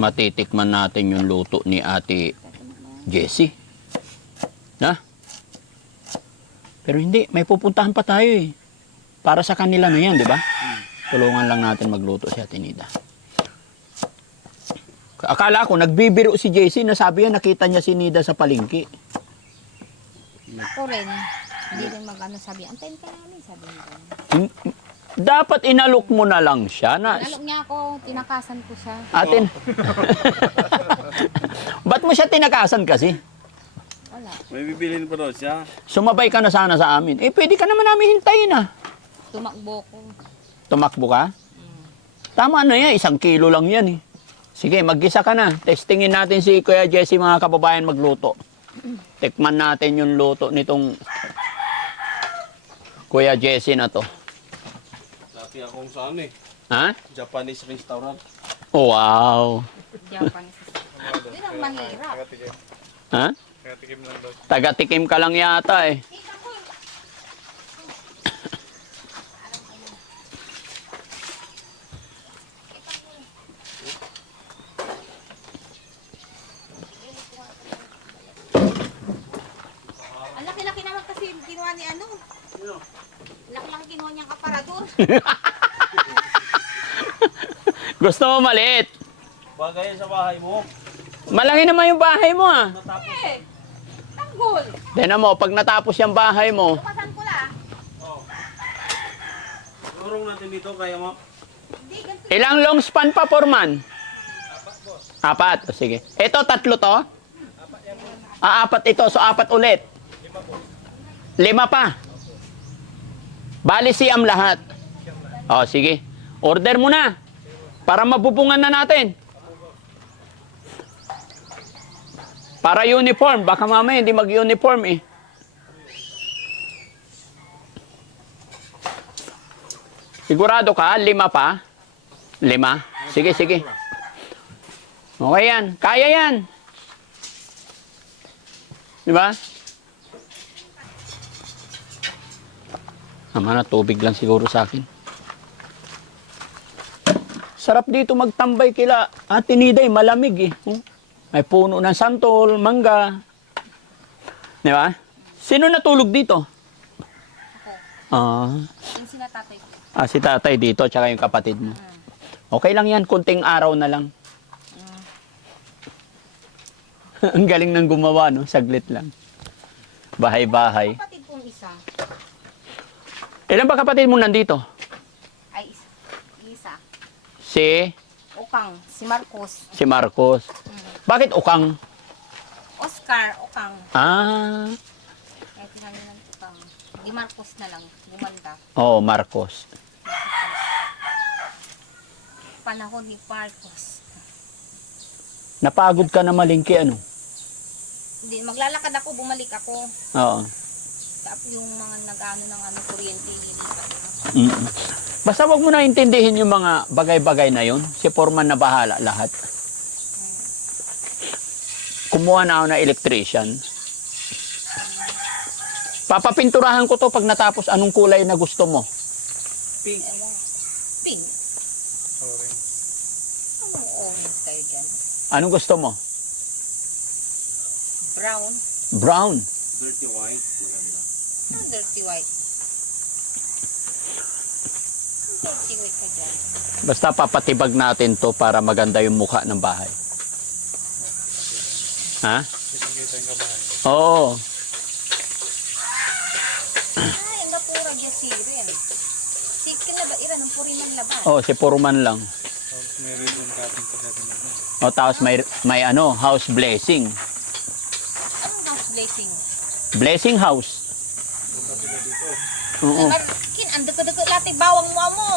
Matitikman natin yung luto ni Ate Jessie. Na? Pero hindi, may pupuntahan pa tayo Para sa kanila na yan, di ba? Tulungan lang natin magluto si Ate Nida. Akala ko, nagbibiro si Jessie, nasabi yan, nakita niya si Nida sa palengke. Ako rin. Hindi rin sabi. Antayin ka namin, sabi niya. Dapat inalok mo na lang siya. Nalok niya ako, tinakasan ko siya. Atin. Ba't mo siya tinakasan kasi? Wala. May bibilin pa daw siya. Sumabay ka na sana sa amin. Pwede ka naman namin hintayin Tumakbo ko. Tumakbo ka? Tama na yan, 1 kilo lang yan Sige, mag-gisa ka na. Testingin natin si Kuya Jesse mga kababayan magluto. Tikman natin yung luto nitong Kuya Jesse na to. Dati akong sa ano eh, Ha? Japanese restaurant. Oh, wow. Japanese. Yun ang mahirap. Ha? Taga-tikim ka lang yata eh. Ang laki-laki naman kasi ginawa ni ano. Laki-laki ginawa niyang aparador. Gusto mo maliit? Bagay sa bahay mo. Malaki naman yung bahay mo ah. Eh, tanggol. Tignan mo, pag natapos yung bahay mo, Lukasan ko lang. Turong natin dito, kaya mo? Hindi, ganito. ilang long span pa, Foreman? Apat. O, sige. Ito, tatlo to? Apat ito. So, apat ulit. 5 pa. Bali siyam lahat. O, sige. Order mo na. Para mabupungan na natin. Para uniform. Baka mamaya hindi mag-uniform eh. Sigurado ka? 5 pa? 5? Sige, sige. Okay yan. Kaya yan. Di ba? Tama na, tubig lang siguro sa akin. Sarap dito magtambay kila Ate Niday, malamig eh. May puno ng santol, mangga. Di ba? Sino natulog dito? Ah, Yung sinatatay ko. si tatay dito, tsaka yung kapatid mo. Okay lang yan, kunting araw na lang. Ang galing ng gumawa, no? Saglit lang. Bahay-bahay. Kapatid kong isa. Ilan ba kapatid mo nandito? Ay, isa. Si Ukang. Si Marcos. Marcos. Bakit ukang? Oscar. Ukang. Ah, Kaya tinanong ng Ukang. Di Marcos na lang. Gumanda. oh, Marcos. Panahon ni Marcos. Napagod ka na malingki, ano? Hindi, maglalakad ako, bumalik ako. Oo. Tapos yung mga nag-ano ng ano, kuryente, nilipat na. Mm. Basta wag mo na intindihin yung mga bagay-bagay na yun. Si Foreman na bahala lahat. Kumuha na ako na electrician. Papapinturahan ko to pag natapos. Anong kulay na gusto mo? Pink. Ewan. Pink. Anong orange kayo dyan? Anong gusto mo? Brown. Brown. Dirty white. Maganda. Ano dirty white? Ang dirty white ka dyan. Basta papatibag natin to para maganda yung mukha ng bahay. Ha? Oo. Ay, ang napura dyan si Ren. Sikin na ba? Iran, ang puri ng laban. Oh, si Foreman lang. May ribbon cutting pa natin. O, tapos may ano, house blessing. Anong house blessing? Blessing house. Oo. Kin, ang dako-dako lahat bawang mo mo.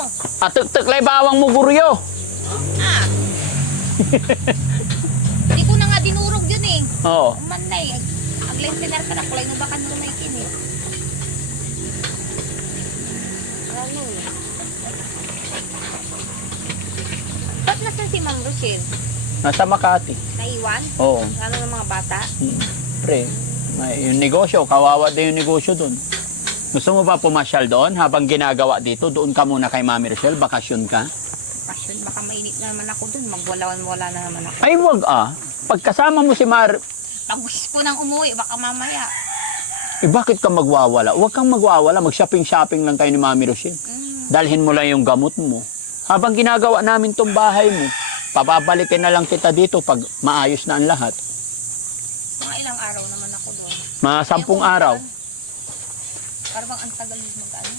At tuklay bawang mo guryo. Ah. Hindi ko na nga dinurog yun eh. Oo. Manay. Aglang tenar ka na. Kulay no baka nung may kini. Ano eh. Ba't nasan si Ma'am Rochelle? Nasa Makati. Naiwan? Oo. Ano ng mga bata? Pre, yung negosyo, kawawa din yung negosyo doon. Gusto mo ba pumasyal doon habang ginagawa dito? Doon ka muna kay Mami Rochelle, bakasyon ka? Pasyon, baka mainit na naman ako dun. Magwalawan-wala na naman ako. Ay, wag ah. Pagkasama mo si Pag-wish ko nang umuwi, baka mamaya. bakit ka magwawala? Huwag kang magwawala. Mag-shopping-shopping lang kayo ni Mami Rochelle. Dalhin mo lang yung gamot mo. Habang ginagawa namin tong bahay mo, papabalikin na lang kita dito pag maayos na ang lahat. Mga ilang araw naman ako doon. Mga 10 araw. Parang ang tagal yung mag-ano.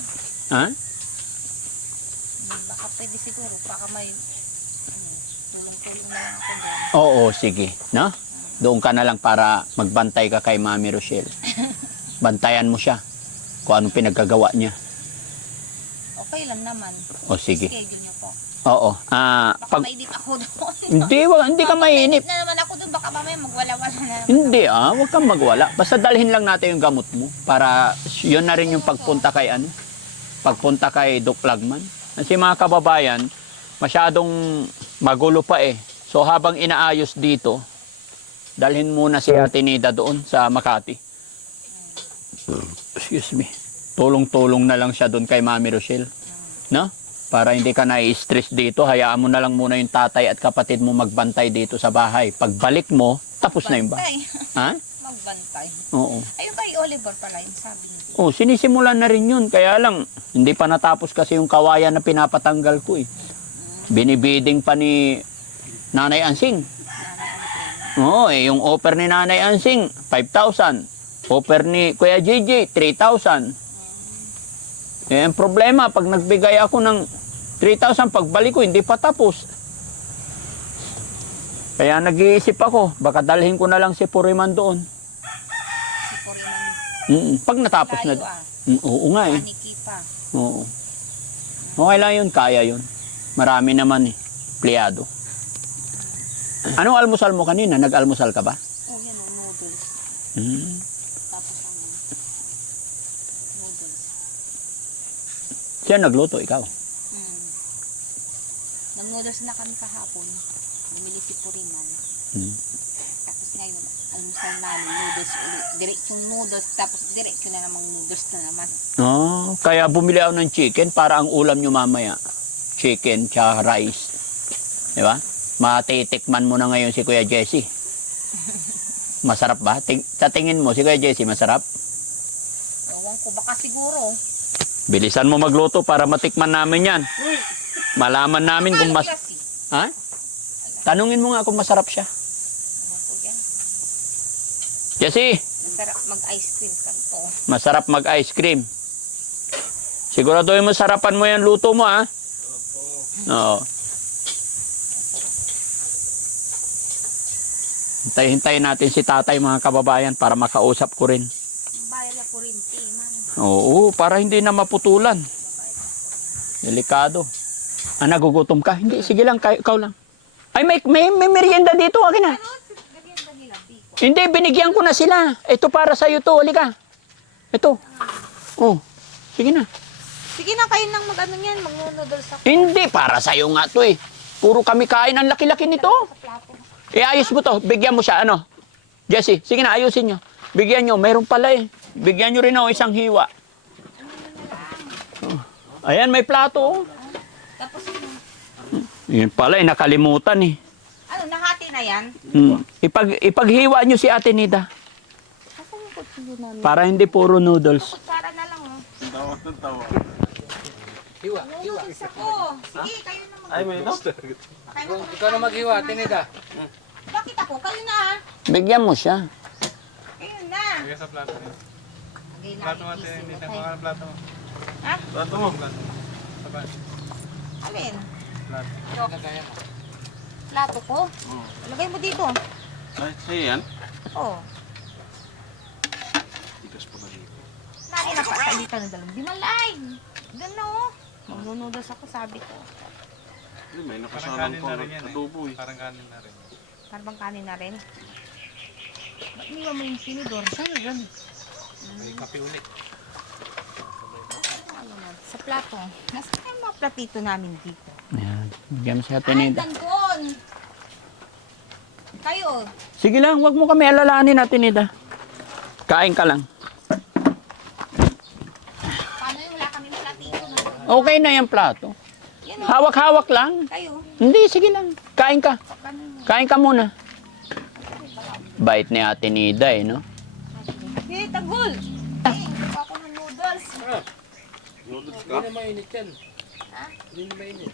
Ha? Baka pwede siguro. Baka may tulong-tulong na lang ako doon. Oo, sige. No? Doon ka na lang para magbantay ka kay Mami Rochelle. Bantayan mo siya kung anong pinagkagawa niya. Okay lang naman. O sige. Schedule niyo po. Oo. Baka Pag, mainip ako doon. hindi ka mainip. na naman ako doon. Baka mamaya magwala-wala na naman. Hindi huwag kang magwala. Basta dalhin lang natin yung gamot mo para yun na rin yung pagpunta kay pagpunta kay Doc Lagman. Kasi mga kababayan, masyadong magulo pa eh. So habang inaayos dito, dalhin muna si Ate Nida doon sa Makati. Excuse me. Tulong-tulong na lang siya doon kay Mami Rochelle. No? Para hindi ka na-stress dito, hayaan mo na lang muna yung tatay at kapatid mo magbantay dito sa bahay. Pagbalik mo, tapos na yung bahay. Ha? Magbantay. Oo. Ayun kay Oliver pala yung sabi niya. Oh, sinisimulan na rin yun. Kaya lang, hindi pa natapos kasi yung kawayan na pinapatanggal ko eh. Binibiding pa ni Nanay Ansing. Oo, yung offer ni Nanay Ansing, 5,000. Offer ni Kuya JJ, 3,000. Eh, ang problema, pag nagbigay ako ng 3,000, pagbalik ko, hindi pa tapos. Kaya nag-iisip ako, baka dalhin ko na lang si Puriman doon. Si Puriman. Pag natapos na. Layo Oo nga eh. Paniki pa. Oo. Okay lang yun, kaya yun. Marami naman eh, empleyado. Anong almusal mo kanina? Nag-almusal ka ba? Oh, yan o, noodles. Tapos noodles. Siya nagluto, ikaw. Nag-noodles na kami kahapon. Bumili si Puriman. Tapos ngayon, almusal namin, noodles ulit. Diretsong noodles, tapos diretsyo na namang noodles na naman. Oh, kaya bumili ako ng chicken para ang ulam nyo mamaya. Chicken tsaka rice. Di ba? Matitikman mo na ngayon si Kuya Jesse. Masarap ba? Sa tingin mo, si Kuya Jesse, masarap? Ewan ko, baka siguro. Bilisan mo magluto para matikman namin yan. Malaman namin kung mas... Kasi, Ha? Tanungin mo nga kung masarap siya. ewan ko yan. Jesse, Masarap mag-ice cream ka to. masarap mag-ice cream. Siguraduhin mo sarapan mo yan luto mo, ha? Oo. Hintay-hintayin natin si tatay, mga kababayan, para makausap ko rin. Bayad na kurinti, man. Oo, para hindi na maputulan. Delikado. Nagugutom ka? Hindi, sige lang, ikaw lang. Ay, may merienda dito, akin na. Ano? Ganda nila, biko. Hindi, binigyan ko na sila. Ito para sa'yo to, halika. Ito. Oh, sige na. Sige na, kayo nang mag-ano yan, mag-noodles ako. Hindi, para sa'yo nga to eh. Puro kami kain, ang laki-laki nito. Sa plato. Ayos mo to, bigyan mo siya, ano? Jesse, sige na, ayusin nyo. Bigyan nyo, mayroon pala eh. Bigyan nyo rin ako isang hiwa. Oh. Ayan, may plato. Oh. Tapos yun, Yun pala eh, nakalimutan eh. ano, nahati na yan? Ipaghiwa nyo si Ate Nida. Asan yung kutsilyo namin? Para hindi puro noodles. Kutsara na lang, oh. Hiwa. Noodles ako. Sige, kayo na mag- Ay, may ito? Ikaw na maghiwa, Tinida. Bakit ako? Kayo na, ah. Bigyan mo siya. Kayo na. Sige sa plato niya. Lagay na Plato mo, iisip hindi mo, na tayo. mga plato mo. Ha? Plato mo. Sabay. Alin? Plato. Plato ko? Lagay mo dito. Ay, sa'yo yan? Oh. Tigas pa ba dito? Nain na pa dito ng dalawang. Dinalay. Doon na, oh. Magnunudos ako, sabi ko. May nakasalang ko adobo eh. Parang kanin na rin. Parang bang kanin na rin. Ba't niwa mo yung sinidor? Sa'yo, gan. May kape ulit. Ano na? Sa plato. Nasaan yung mga platito namin dito? Ayan, bigyan mo si Ate Ay, Nida. dandon! Kayo. Sige lang, wag mo kami alalahanin, Ate Nida. Kain ka lang. Paano yung wala kami platito na? Okay na yung plato. Yan o. Hawak-hawak lang. Kayo. Hindi, sige lang. Kain ka. Paano yung... Kain ka muna. Bait ni Ate Nida eh, no? Hey, tagol! Hey, gusto ako ng noodles. Noodles Hindi na mainit yan. Ha? Hindi na mainit.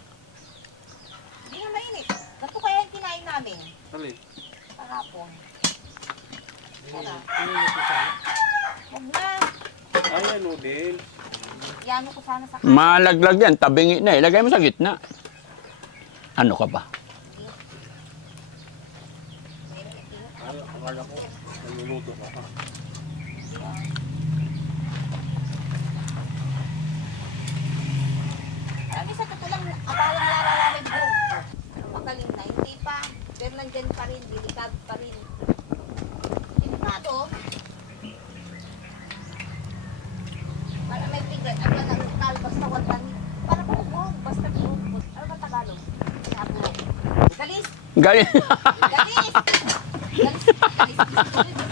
Hindi na mainit. Gato kaya yung kinain namin. Alin? Kahapon. Mainit ko sana. Huwag na. Ay, noodles. Iano ko sana sa kain. Malaglag yan, tabingi na eh. Lagay mo sa gitna. Ano ka ba? Ay, akala ko. Naluluto ka pa. Galit. Galis! Galis!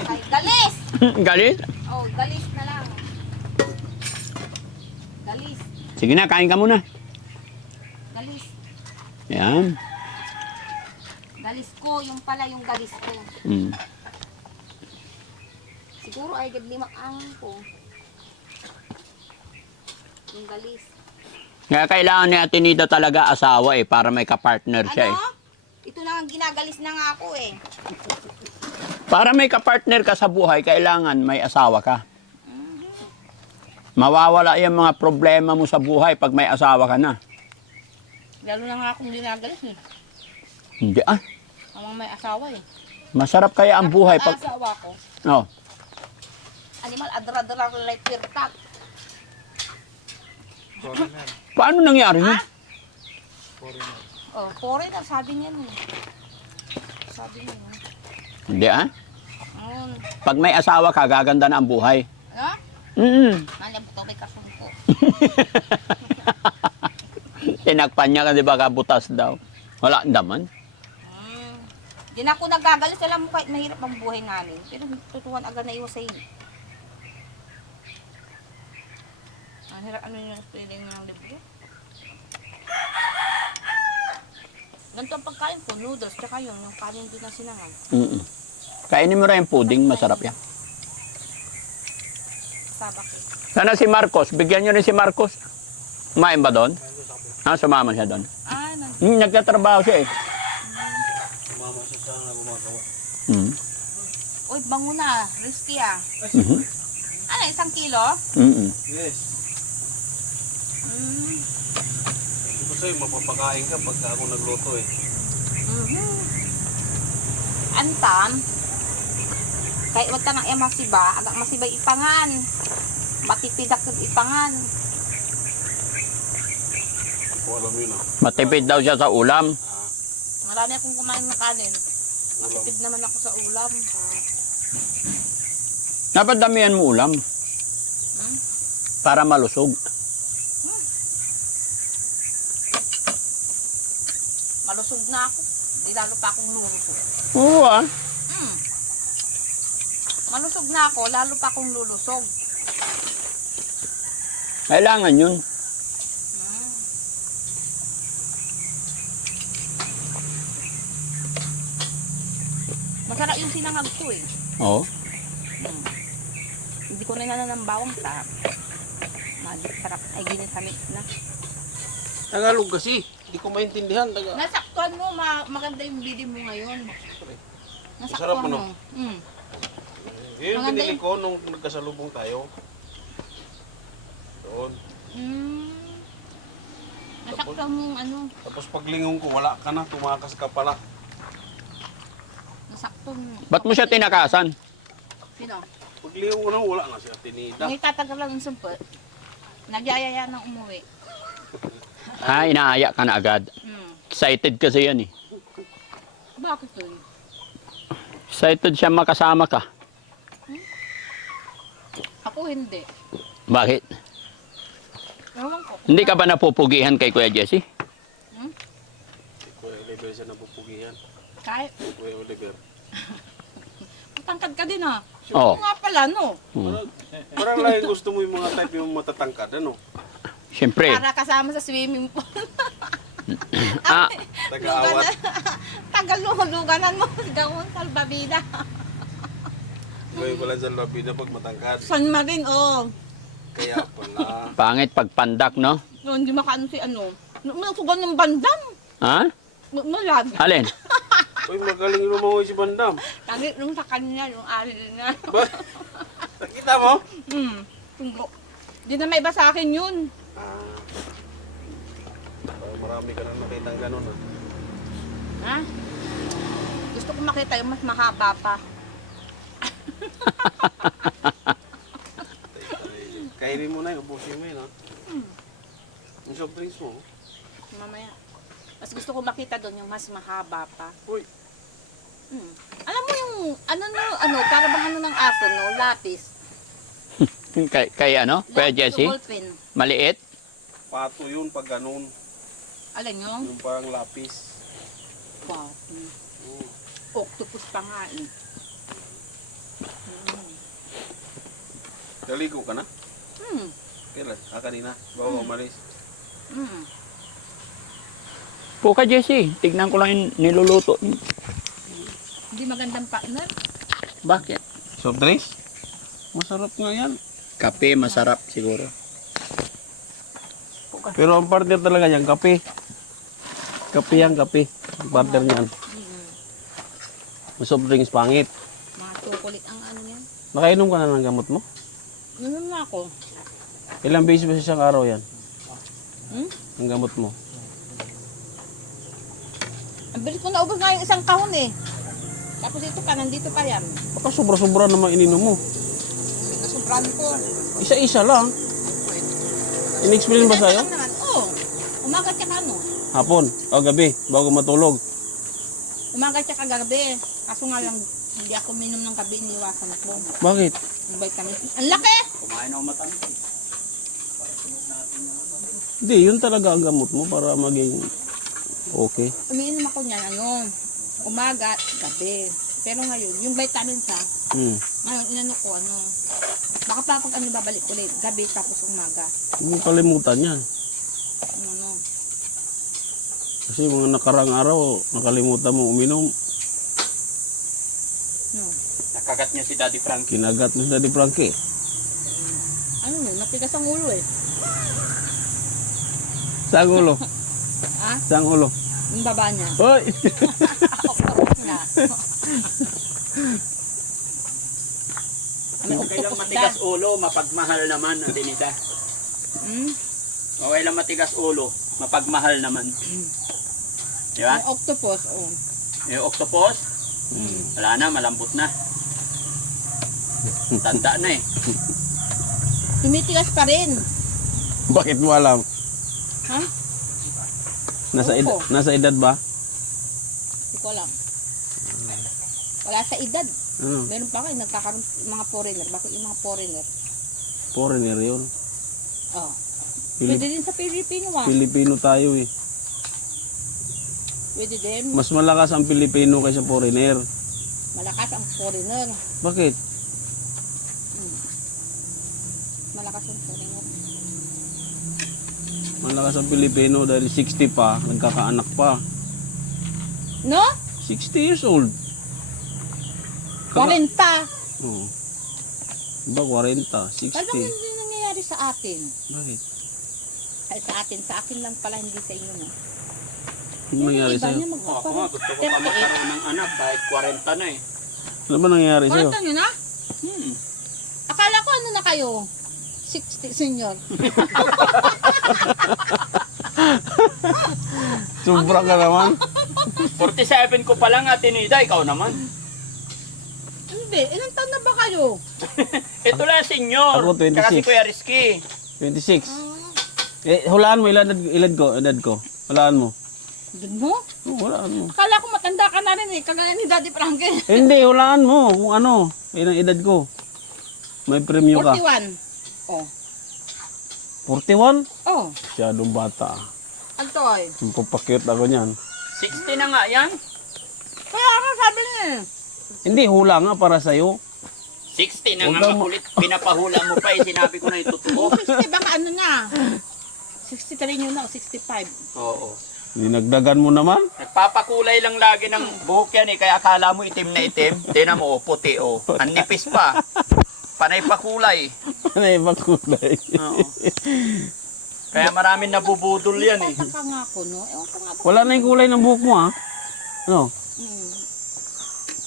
Ay, galis! Galit? Oh, galis na lang. Galis. Sige na, kain ka muna. Galis. Yan. Galis ko. Yung pala yung galis ko. Mm. Siguro ay gadlimak ang ko. Yung galis. Kaya kailangan ni Ate Nida talaga asawa para may kapartner siya Ano? Ito na ang ginagalis na nga ako eh. Para may kapartner ka sa buhay, kailangan may asawa ka. Mawawala yung mga problema mo sa buhay pag may asawa ka na. Lalo na nga akong ginagalis eh. Hindi Amang may asawa eh. Masarap kaya ang buhay pag... Asawa ko. Oh. Animal adra-adra like pirtak. Foreigner. Paano nangyari yun? Foreigner. Oh, foreigner sabi niya eh. Sabi niya. Hindi Ayun. Pag may asawa ka, gaganda na ang buhay. Ano? Mm. Ito may kasungko. Tinakpan niya ka, di ba, kabutas daw. Wala naman. Di na ako nagagalis. Alam mo kahit mahirap ang buhay namin. Pero tutuwan agad na iwas sa'yo. Ang hirap ano yung spelling ng libro. Ganito ang pagkain ko, noodles, tsaka yung kanin doon na sinangag. Mm. Kainin mo rin yung pudding, masarap yan. Sabak eh. Sana si Marcos, bigyan niyo rin si Marcos. Kumain ba doon? Sumama siya doon. Nagtatrabaho siya Mama siya sa na gumagawa. Mm. Uy, bango na. Risky ah. Mhm. Ano, 1 kilo? Mm-mm. Yes. Mm. Hindi ko sa'yo, mapapakain ka pagka ako nagluto eh. Antam, kahit wag ka nang masiba, agak masibay ipangan. Matipidak yung ipangan. Hindi ko alam yun ah. Matipid daw siya sa ulam. Marami akong kumain ng kanin. Matipid naman ako sa ulam. Dapat damihan mo ulam. Para malusog. Malusog na ako. Di lalo pa akong lulusog. Oo Malusog na ako, lalo pa akong lulusog. Kailangan yun. Masarap yung sinangag ko eh. Oo. Hindi ko na ng bawang sa magic sarap. Ay, ganyan sa mix na. Tagalog kasi. Hindi ko maintindihan. Nasaktuan mo, maganda yung video mo ngayon. Masarap Nasaktuan ano? mo. Yun Maganda pinili yun. ko nung nagkasalubong tayo. Doon. Nasaktuan mo yung ano. Tapos paglingon ko, wala ka na. Tumakas ka pala. Nasaktuan mo. Ba't mo siya tinakasan? Sino? Paglingon ko na, wala na siya. Tinida. May tatagal lang yung sumpot. Nagyayaya ng umuwi. Inaaya ka na agad. Excited kasi yan Bakit yun? Excited siya makasama ka. Ako hindi. Bakit? Ewan ko. Hindi ka ba napupugihan kay Kuya Jesse? Kuya Oliver siya napupugihan. Kahit, Kuya Oliver. matangkad ka din ah. Oo. Oo nga pala no. Parang lagi gusto mo yung mga type yung matatangkad, ano? Siyempre. Para kasama sa swimming pool. Taga-awat. Tagaluluganan mo. Gawon salbabida. Ngayon pala dyan labi na pag matangkad. San Marin oh. Kaya pala. Pangit pag pandak, no? No, hindi makaano si ano. Nasugan ng bandam. Ha? Malad. Alin? Uy, magaling lumawoy si Bandam. Tangit nung sa kanya, yung ari niya. Ba? Nakita mo? Tunggo. Di na may iba sa akin yun. Marami ka na nakita ng ganun, ah. Ha? Gusto ko makita yung mas mahaba pa. Kainin mo na yun, ubusin mo yun, ha? Yung soft drinks mo. Mamaya. Mas gusto ko makita doon yung mas mahaba pa. Uy, Alam mo yung, para bang ano ng aso, no? Lapis. Kay ano? Kuya Lapis Jesse? o ballpen. Maliit? pato yun pag ganun. Alin yung? Yung parang lapis. pa. Octopus pa nga eh. Naligo ka na? Hmm. Kailan? Kanina. Bago umalis. Hmm. Po ka, Jessie. Tignan ko lang yung niluluto. Hindi magandang partner. Bakit? Soft drinks? Masarap nga yan. Kape, masarap siguro. Pero ang partner talaga yan, kape. Kape yan, kape. Ang partner niyan. Soft drinks pangit. Mga chocolate ang ano yan. Nakainom ka na ng gamot mo? Ganun na ako. Ilang beses ba sa isang araw yan? Hmm? Ang gamot mo? Ang bilis ko naubos nga yung isang kahon eh. Tapos ito pa, nandito pa yan. Baka sobra-sobra naman ininom mo. Nasubrahan ko. Isa-isa lang. In-explain ba sa'yo? Lang naman. Oo. Umaga tsaka ano. Hapon o gabi, bago matulog. Umaga tsaka gabi. Kaso nga lang, hindi ako minom ng gabi, iniwasan ko. Bakit? Yung vitamin C. Ang laki! Kumain ako matamis. Hindi, yun talaga ang gamot mo para maging okay. Umiinom ako niyan, ano, umaga, gabi. Pero ngayon, yung vitamin C, ngayon, inano ko, ano, baka pa pag ano, babalik ulit, gabi tapos umaga. Huwag mo kalimutan yan. Ano, Kasi mga nakarang araw, nakalimutan mo uminom. no. Nakagat niya si Daddy Frankie. Kinagat mo si Daddy Frankie. Ano, napigas ang ulo eh. Saan ulo? Ha? Saan ulo? Yung baba niya. Hoy! Nga. May Okay lang octopus matigas dad. ulo, mapagmahal naman ang tinita. Hmm? Okay lang matigas ulo, mapagmahal naman. Di ba? May octopus, oh. Yung octopus, wala na, malambot na. Tanda na eh. Tumitigas pa rin. Bakit mo alam? Ha? Nasa edad ba? Hindi ko alam. Wala sa edad. Ano? Meron pa kayo, nagkakaroon mga foreigner. Bakit yung mga foreigner? Foreigner yun. Oh. Pilip- Pwede din sa Pilipino ah. Pilipino tayo eh. Pwede din. Mas malakas ang Pilipino kaysa foreigner. Malakas ang foreigner. Bakit? Malakas ang foreigner. Malakas ang Pilipino dahil 60 pa, nagkakaanak pa. No? 60 years old. 40. Oo. Iba 40, 60. Parang hindi nangyayari sa atin. Bakit? Ay, sa akin lang pala, hindi sa inyo no. Ano nangyari Iba sa'yo? niya Ako nga, gusto ko pa magkaroon ng anak kahit 40 na eh. Ano ba nangyari sa'yo? 40 nyo na? Hmm. Akala ko ano na kayo? 60 senior. Sobra ka naman. 47 ko pa lang at tinida, ikaw naman. Hindi, ilang taon na ba kayo? Ito lang senior. Ako, 26. Tsaka si Kuya Rizky. 26. Hulaan mo, edad ko. Hulaan mo. Doon mo? Hulaan mo. Akala ko matanda ka na rin eh, kagaya ni Daddy Frankie. Hindi, hulaan mo kung ano. Ilang edad ko. May premyo ka. 41. Oh. 41? Oh. Masyadong bata. Antoy. Papakyut ako niyan. 60 na nga yan. Kaya ako sabi niya eh. Hindi, hula nga para sa'yo. 60 na Huwag nga daw makulit. Pinapahula mo pa eh. Sinabi ko na yung totoo. 60 baka ano na. 63 yun na, o 65. Oo. Dinagdagan mo naman. Nagpapakulay lang lagi ng buhok yan eh. Kaya akala mo itim na itim. Tingnan mo, oh, puti oh. Ang nipis pa. Panay pa kulay. Ano ibang kulay? Oo. Kaya maraming nabubudol yan eh. Taka nga ako, no? Ewan ko nga ba? Wala na yung kulay ng buhok mo, ha? Ano? Hmm.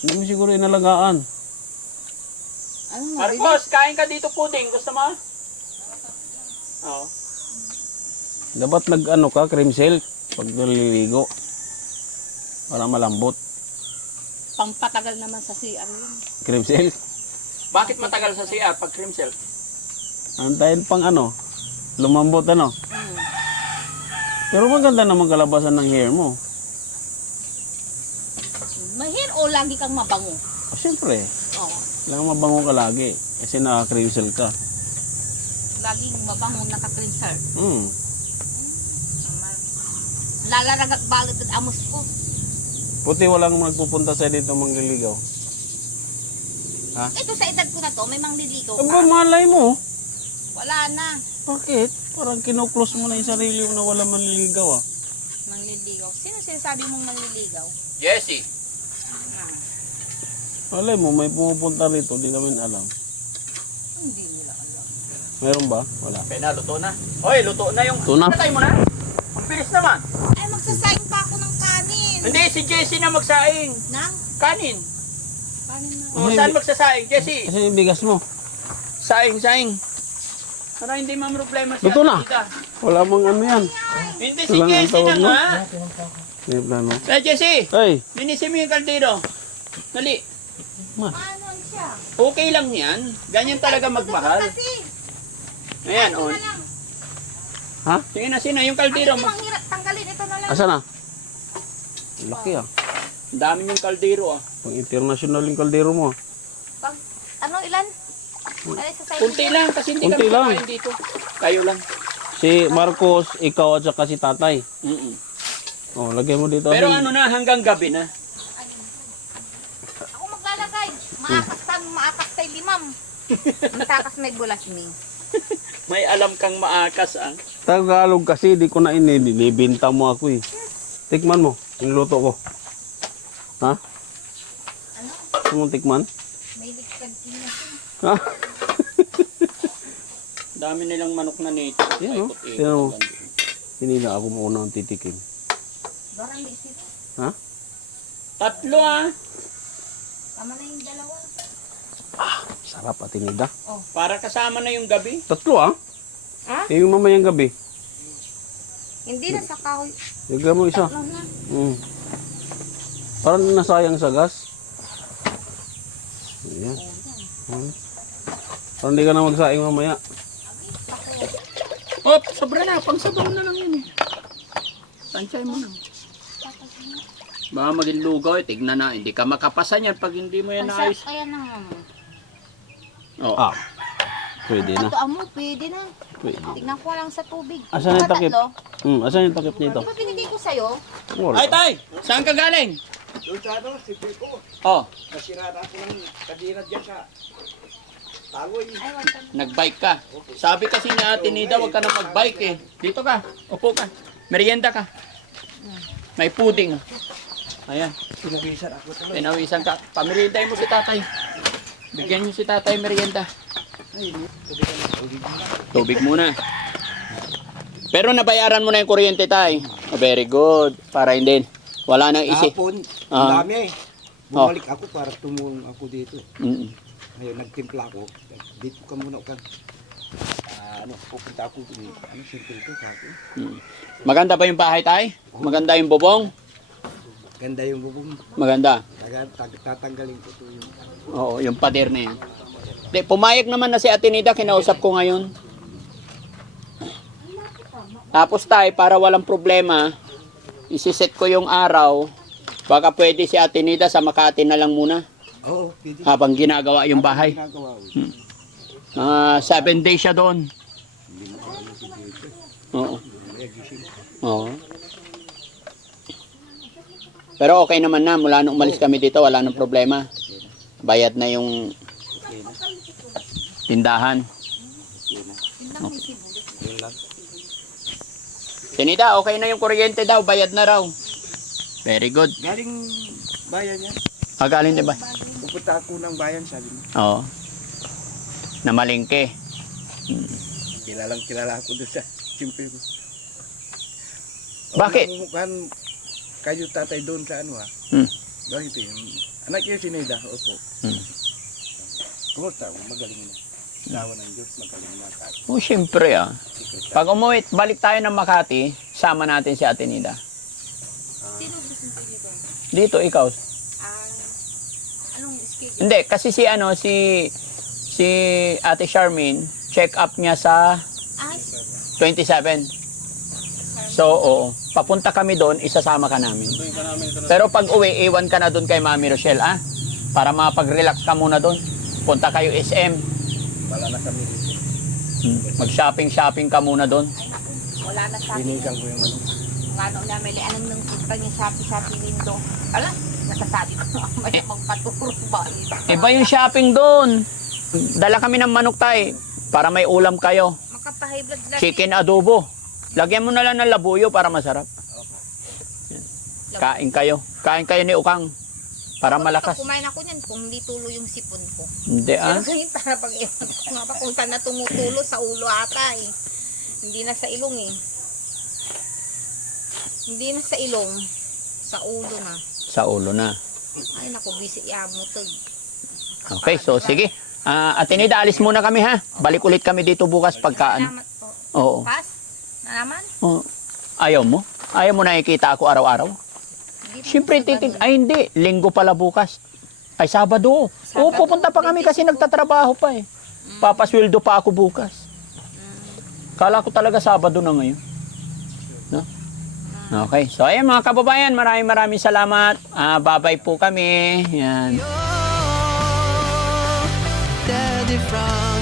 Hindi mo siguro inalagaan. Ano nga? Marcos, kain ka dito puding. Gusto mo? Oo. Dapat nag-ano ka, cream silk, pag naliligo. Para malambot. Pangpatagal naman sa CR yun. Cream silk. Bakit matagal sa CR pag cream silk? Antayin pang ano, lumambot ano. Hmm. Pero maganda naman kalabasan ng hair mo. Mahir o lagi kang mabango? Oh, siyempre, Oo. kailangan mabango ka lagi. Kasi naka-cream silk ka. Laging mabango naka-cleanser. Hmm. Lalaragat balit at amos ko. Puti walang magpupunta sa dito mangliligaw. Ito sa edad ko na to, may mangliligaw Aba, ka. malay mo. Wala na. Bakit? Parang kinuklose mo na yung sarili mo na wala manliligaw ah. Mangliligaw. Sino sinasabi mong mangliligaw? Jessie. Malay mo, may pumupunta rito, di namin alam. Hindi nila alam. Meron ba? Wala. Kaya na, luto na. Hoy, luto na yung... Luto na. Patay mo na. Ang bilis naman. Ay, magsasaing pa ako ng kanin. Hindi, si Jessie na magsaing. Nang? Kanin. Kanin na. O, saan magsasaing, Jessie? Kasi yung bigas mo. Saing, saing. Para hindi problema siya. Luto na. Wala mong ano yan. Hindi si Walang Jessie tawag na mo? nga. May plano. Kaya Jessie, Hey! linisin mo yung kaldero. Dali. Ma. Ano siya? Okay lang yan. Ganyan talaga magmahal. Kasi, Ayan, ito on. na lang. Ha? Sige na, sina yung Ang kaldero. hindi manghirap, tanggalin ito na lang. Asa na? Laki ah. Ang dami yung kaldero ah. Pang international yung kaldero mo ah. Pag, ano, ilan? Ay, sa side Kunti lang kasi hindi Kunti kami lang. kakain dito. Kayo lang. Si Marcos, ikaw at saka si tatay. Mm-mm. Oh, lagay mo dito. Pero ano na, hanggang gabi na. Ako maglalagay. Maakas tayo limam. Matakas may bulas mi. May alam kang maakas ah. Tagalog kasi, di ko na inibinta mo ako eh. Tikman mo, niluto ko. Ha? Ano? Gusto mong tikman? May likad niya. Ha? Dami nilang manok na nito. Yan, oh. Paikot-ikot. Yan, oh. Hindi na ako mauna ang titikim. Barang bisit. Ha? Tatlo ah. Tama na yung dalawa. Sarap at tinida. Para kasama na yung gabi. Tatlo ah. Ha? Yung mamayang gabi. Hindi na sa kahoy. Lagyan mo isa. Tatlo na. Parang nasayang sa gas. Ayan. Parang hindi ka na magsaing mamaya. Oh, sobra na. Pang-sabaw na lang yun eh. Tansay mo na. Baka maging lugaw eh. Tignan na. Hindi ka makapasan yan pag hindi mo yan Ang naayos. sarap kaya na. Oh. Ah. Pwede na. Ito mo, pwede na. Pwede. Tignan ko lang sa tubig. Asan yung Diba takip? tatlo? Asan yung takip nito? Di ba binigay ko sa'yo? Wala. Ay, tay! Saan ka galing? Doon sa ano, si Pico. Oh, Nasira na ako ng kadira dyan sa taloy. Ay, wala. nag-bike ka. Sabi kasi ni Ate Nida, huwag ka na mag-bike eh. Dito ka. Upo ka. Merienda ka. May pudding. Ayan. Pinawisan ako tuloy. Pinawisan ka. Pamerienday mo si tatay. Bigyan niyo si tatay merienda. Tubig muna. Pero nabayaran mo na yung kuryente, tay. Oh, very good. Para hindi. Wala nang isi. Hapon, Ah. ang dami eh. Bumalik ako para tumulong ako dito. Mm. Ngayon, nagtimpla ako. Dito ka muna ka. Pupunta ako dito. Ano, simple ito sa akin. Mm. Maganda ba yung bahay, tay? Maganda yung bubong? Ganda yung bubong. Maganda. Tatanggalin ko ito yung... Oo, yung pader na yan. Di, pumayag naman na si Ate Nida, kinausap ko ngayon. Tapos tay, para walang problema, isiset ko yung araw. Baka pwede si Ate Nida sa Makati na lang muna. Oo, pwede. Habang ginagawa yung bahay. Ginagawa ko. 7 days siya doon. Oo. Oo. Pero okay naman na, mula nung umalis kami dito, wala nang problema. Bayad na yung tindahan. Sinida, okay na yung kuryente daw, bayad na raw. Very good. Galing bayan yan. Galing diba? Pupunta ako ng bayan, sabi mo. Oo. Na malingke. Kilala ako doon sa simple ko. Bakit? Mukhaan kayo tatay doon sa ano ha? Hmm. Bakit yun? Anak niyo si Neda, opo. Hmm. Kumusta? Magaling na. Dawa ng Diyos, magaling na tayo. Oh, syempre ah. Pag umuwi, balik tayo ng Makati, sama natin si Ate Nida. Sino susunod niyo ba? Dito, ikaw. Anong schedule? Hindi, kasi si Ate Charmaine, check up niya sa Ay, 27. So, oo. Papunta kami doon, isasama ka namin. Pero pag uwi, iwan ka na doon kay Mami Rochelle, ah. Para makapag-relax ka muna doon. Punta kayo SM. Wala na kami dito. Mag-shopping ka muna doon. wala na sa akin. Binigang ko yung ano. Mga Magkano na may lianang ng punta niya Shopee window. Ala, nasasabi ko may magpaturo ba? Iba yung shopping doon. Dala kami ng manok tay para may ulam kayo. Makapahay blood lang. Chicken adobo. Lagyan mo na lang ng labuyo para masarap. Kain kayo. Kain kayo ni Ukang. Para malakas. Kumain ako niyan kung hindi tulo yung sipon ko. Hindi Pero ah. ngayon para pag ewan ko nga pa kung saan na tumutulo sa ulo ata eh. Hindi na sa ilong eh. Hindi na sa ilong. Sa ulo na. Sa ulo na. Ay naku, busy yamutag. Okay, so sige. Atinida, alis muna kami ha. Balik ulit kami dito bukas pagkaan. Salamat po. Oo. Pas? Na naman? Oo. Ayaw mo? Ayaw mo nakikita ako araw-araw? Hindi po Siyempre, sa ganun. ay hindi. Linggo pala bukas. Ay, Sabado. Oo, Sabado, pupunta pa kami kasi 25. nagtatrabaho pa eh. Papasweldo pa ako bukas. Kala ko talaga Sabado na ngayon. No? Okay. So, ayan mga kababayan, maraming salamat. Bye-bye po kami. Yan. Daddy Frank.